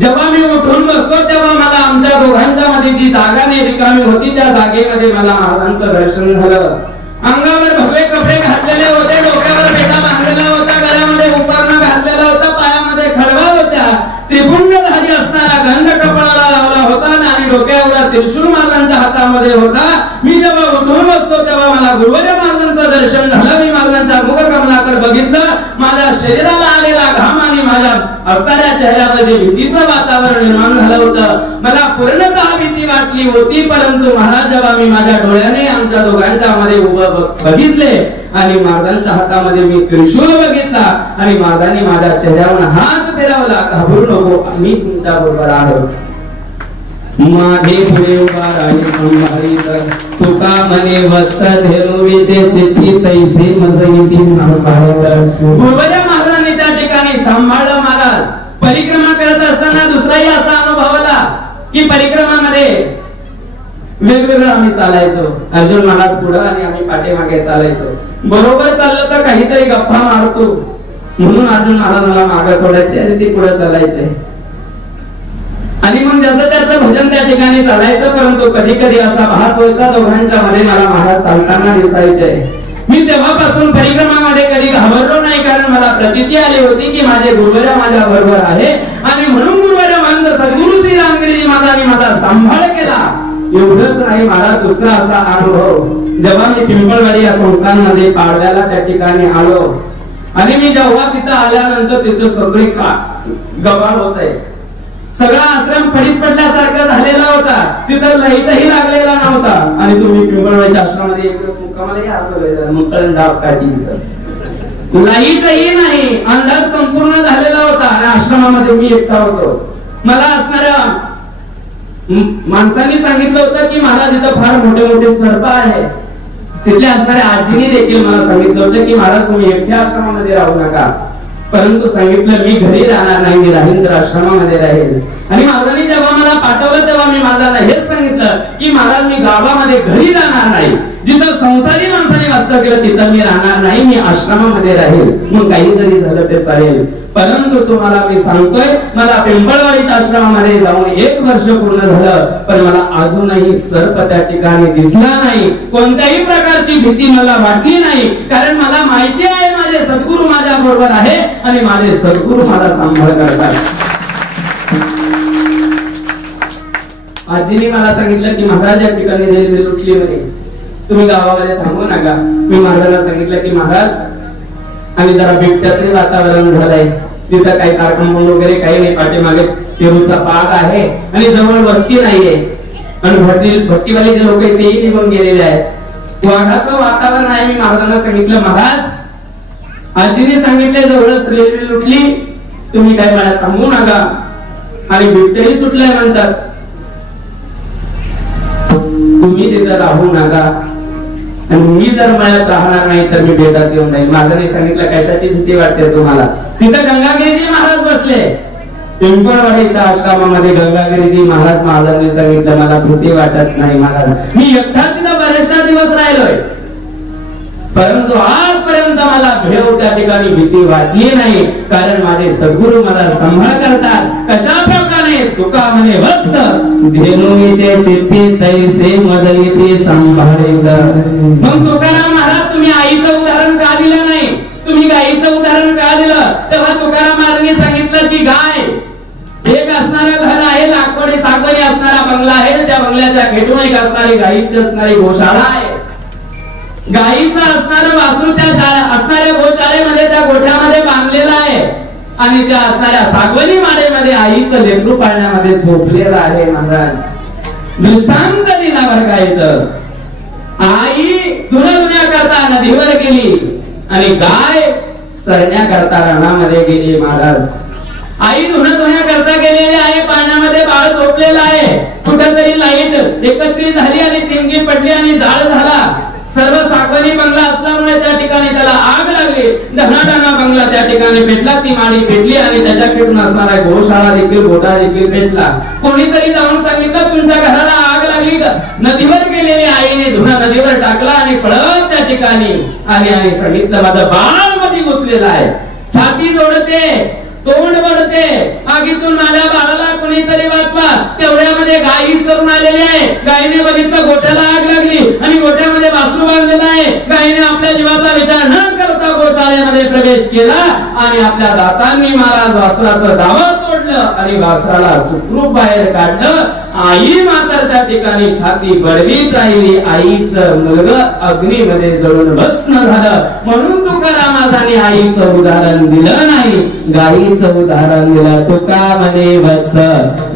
जेव्हा मी उठून बसतो तेव्हा मला आमच्या दोघांच्या मध्ये जी जागा रिकामी होती त्या जागेमध्ये मला महाराजांचं दर्शन झालं. अंगावर भगवे कपडे घातलेले होते, डोक्यावर बेटा बांधलेला होता, गळ्यामध्ये उपकरण घातलेला होता, पायामध्ये खडवा होत्या, त्रिपुंडधारी असणारा गंध कपाळाला लावला होता आणि डोक्यावर त्रिशूळ महाराजांच्या हातामध्ये होता. मी जेव्हा उठून बसतो तेव्हा मला गुरुवर्य महाराजांचं दर्शन झालं. मी महाराजांच्या मुखकमलाकडे बघितलं. माझ्या शरीराला आलेला घाम आणि माझ्या असणाऱ्या चेहऱ्यामध्ये भीतीचं वातावरण निर्माण झालं होतं. मला पूर्णतः भीती वाटली होती. परंतु महाराज जेव्हा मी माझ्या डोळ्याने आमच्या दोघांच्या मध्ये उभं बघितले आणि महाराजांच्या हातामध्ये मी त्रिशूळ बघितला आणि महाराजांनी माझ्या चेहऱ्यावर हात फिरवला. घाबरू नको, मी तुमच्या बरोबर आहोत. माझे पुढे उभा राही संभाळीत, तुका मने वस्त्र धेनुविचे चित्ती तैसे मजईती संभाळीत. गुरुवर्य महाराजांनी त्या ठिकाणी सांभाळलं. महाराज परिक्रमा करत असताना दुसराही असा अनुभव आला की परिक्रमामध्ये वेगवेगळं आम्ही चालायचो. अर्जुन महाराज पुढे आणि आम्ही पाठीमागे चालायचो. बरोबर चाललं तर काहीतरी गप्पा मारतो म्हणून अर्जुन महाराजांना मागे सोडायचे आणि ते पुढे चालायचे आणि मग जसं त्याचं भजन त्या ठिकाणी चालायचं. परंतु कधी कधी असा भास व्हायचा दोघांच्या मध्ये मला महाराज चालताना दिसायचे. मी तेव्हापासून परिक्रमामध्ये कधी घाबरलो नाही, कारण मला प्रतीती आली होती की माझे गुरुवर्य माझ्या बरोबर आहे आणि म्हणून गुरुवर्य म्हणत सद्गुरु श्री रामगिरी महाराजांनी माझा सांभाळ केला. एवढंच नाही महाराज, दुसरा असा अनुभव जेव्हा मी पिंपळवाडी या संस्थांमध्ये पाडव्याला त्या ठिकाणी आलो आणि मी जेव्हा तिथं आल्यानंतर तिथं सगळे गबाळ होत आहे. सगळा आश्रम फडीत पडल्यासारखा झालेला होता. तिथं लाईटही लागलेला नव्हता आणि तुम्ही पिंपळवाडीच्या आश्रमामध्ये एक दिवस मुक्कामालाही असं मुक्काम डास काढली. लाईटही नाही, अंधार संपूर्ण झालेला होता आणि आश्रमामध्ये मी एकटा होतो. मला असणाऱ्या माणसांनी सांगितलं होतं की महाराज इथं फार मोठे मोठे सर्प आहे. तिथल्या असणाऱ्या आजीनी देखील मला सांगितलं होतं की महाराज तुम्ही एकट्या आश्रमामध्ये राहू नका. परंतु सांगितलं मी घरी राहणार नाही, मी राहील तर आश्रमामध्ये राहील. आणि महाराजांनी जेव्हा मला पाठवलं तेव्हा मी महाराजांना हेच सांगितलं की महाराज मी गावामध्ये घरी राहणार नाही, जिथं संसारी माणसाने वास्तव केलं तिथं मी राहणार नाही, मी आश्रमामध्ये राहील. मग काही जरी झालं ते चालेल, परंतु तुम्हाला मी सांगतोय मला पिंपळवाडीच्या आश्रमामध्ये जाऊन 1 वर्ष पूर्ण झालं, पण मला अजूनही सर्प त्या ठिकाणी दिसला नाही. कोणत्याही प्रकारची भीती मला वाटली नाही, कारण मला माहिती आहे माझे सद्गुरू माझ्या बरोबर आहे आणि माझे सद्गुरू मला सांभाळ करतात. आजीने मला सांगितलं की महाराज या ठिकाणी रेल्वे लुटली म्हणे, तुम्ही गावामध्ये थांबू नका. मी महाराजांना सांगितलं की महाराज आणि जरा बिबट्याचे वातावरण झालंय, तिथं काही कार्यक्रम वगैरे काही नाही, पाठीमागे पेरूचा बाग आहे आणि जवळ वस्ती नाहीये आणि भट्टीवाले जे लोक आहेत तेही निघून गेलेले आहेत, वाघाचं वातावरण आहे. मी महाराजांना सांगितलं महाराज आजीने सांगितले जवळच रेल्वे लुटली, तुम्ही काय मला थांबू नका आणि बिबट्याही सुटलाय म्हणतात, तुम्ही तिथं राहू नका आणि मी जर मळ्यात राहणार नाही तर मी बेटात येऊन जाईल. महाराजांनी सांगितलं कशाची भीती वाटते तुम्हाला? तिथं गंगागिरीजी महाराज बसले पिंपळवाडीच्या आश्रमामध्ये. गंगागिरीजी महाराजांनी सांगितलं मला भीती वाटत नाही महाराज, मी एकटा तिथं बरेचशा दिवस राहिलोय, परंतु आजपर्यंत मला भेव त्या ठिकाणी भीती वाटली नाही, कारण माझे सद्गुरू मला सांभाळ करतात. कशा प्रकारे तुका म्हणे वत्स धेनुचे चित्ती तैसे मदलिते सांभाळीत. मग तुकाराम महाराज तुम्ही आईचं उदाहरण का दिलं नाही, तुम्ही गाईचं उदाहरण का दिलं? तेव्हा तुकाराम महाराजांनी सांगितलं की गाय एक असणारा बंगला आहे, त्या बंगल्याच्या खेटून एक असणारी गायीची असणारी गोशाळा आहे. गायीचा असणारं वासरू त्या असणाऱ्या गोशाळेमध्ये त्या गोठ्यामध्ये बांधलेला आहे आणि त्या असणाऱ्या सागवनी माळेमध्ये आईचं लेकरू पाळण्यामध्ये झोपलेलं आहे. महाराज दृष्टांत दिला बरं का इथं. आई धुण्या करता नदीवर गेली आणि गाय चरण्या करता रणामध्ये गेली. महाराज आई धुण्या करता गेलेली आहे, पाण्यामध्ये बाळ झोपलेला आहे. कुठेतरी लाईट एकत्रित झाली आणि चिंगी पडली आणि जाळ झाला. सर्व सागवनी बंगला असल्यामुळे त्या ठिकाणी त्याला आग लागली. धनाटाना बंगला त्या ठिकाणी पेटला, ती माडी पेटली आणि त्याच्याकडून असणारा गोशाळा देखील गोठा देखील पेटला. कोणीतरी जाऊन सांगितलं तुमच्या घराला आग लागली. नदीवर गेलेली आईने धुणा नदीवर टाकला आणि पळत त्या ठिकाणी आली आणि सांगितलं माझं बाळ मध्ये गुंतलेलं आहे. छाती जोडते, तोंड पडते, आगीतून माझ्या बाळाला कोणीतरी वाचवा. तेवढ्यामध्ये गायी चरून आलेली आहे. गायीने बघितलं गोठ्याला आग लागली आणि गोठ्यामध्ये वासरू बांधलेला आहे. गायीने आपल्या जीवाचा विचार न करता गोशाळेमध्ये प्रवेश केला आणि आपल्या दातांनी महाराज वासराचं दावं तोडलं आणि वासराला सुखरूप बाहेर काढलं. आई मात्र त्या ठिकाणी छाती बडवीत राहिली. आईचं मुलगा अग्नीमध्ये जळून भस्म झालं. म्हणून तुकारामाने आईचं उदाहरण दिलं नाही, गायीचं उदाहरण दिलं. तुका म्हणे वत्स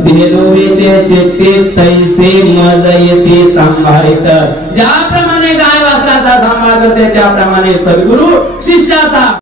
धेनुवेचे चित्ते तैसे मज येते सांभाळित. ज्याप्रमाणे गाय वासराचा सांभाळ करते त्याप्रमाणे सद्गुरु शिष्याचा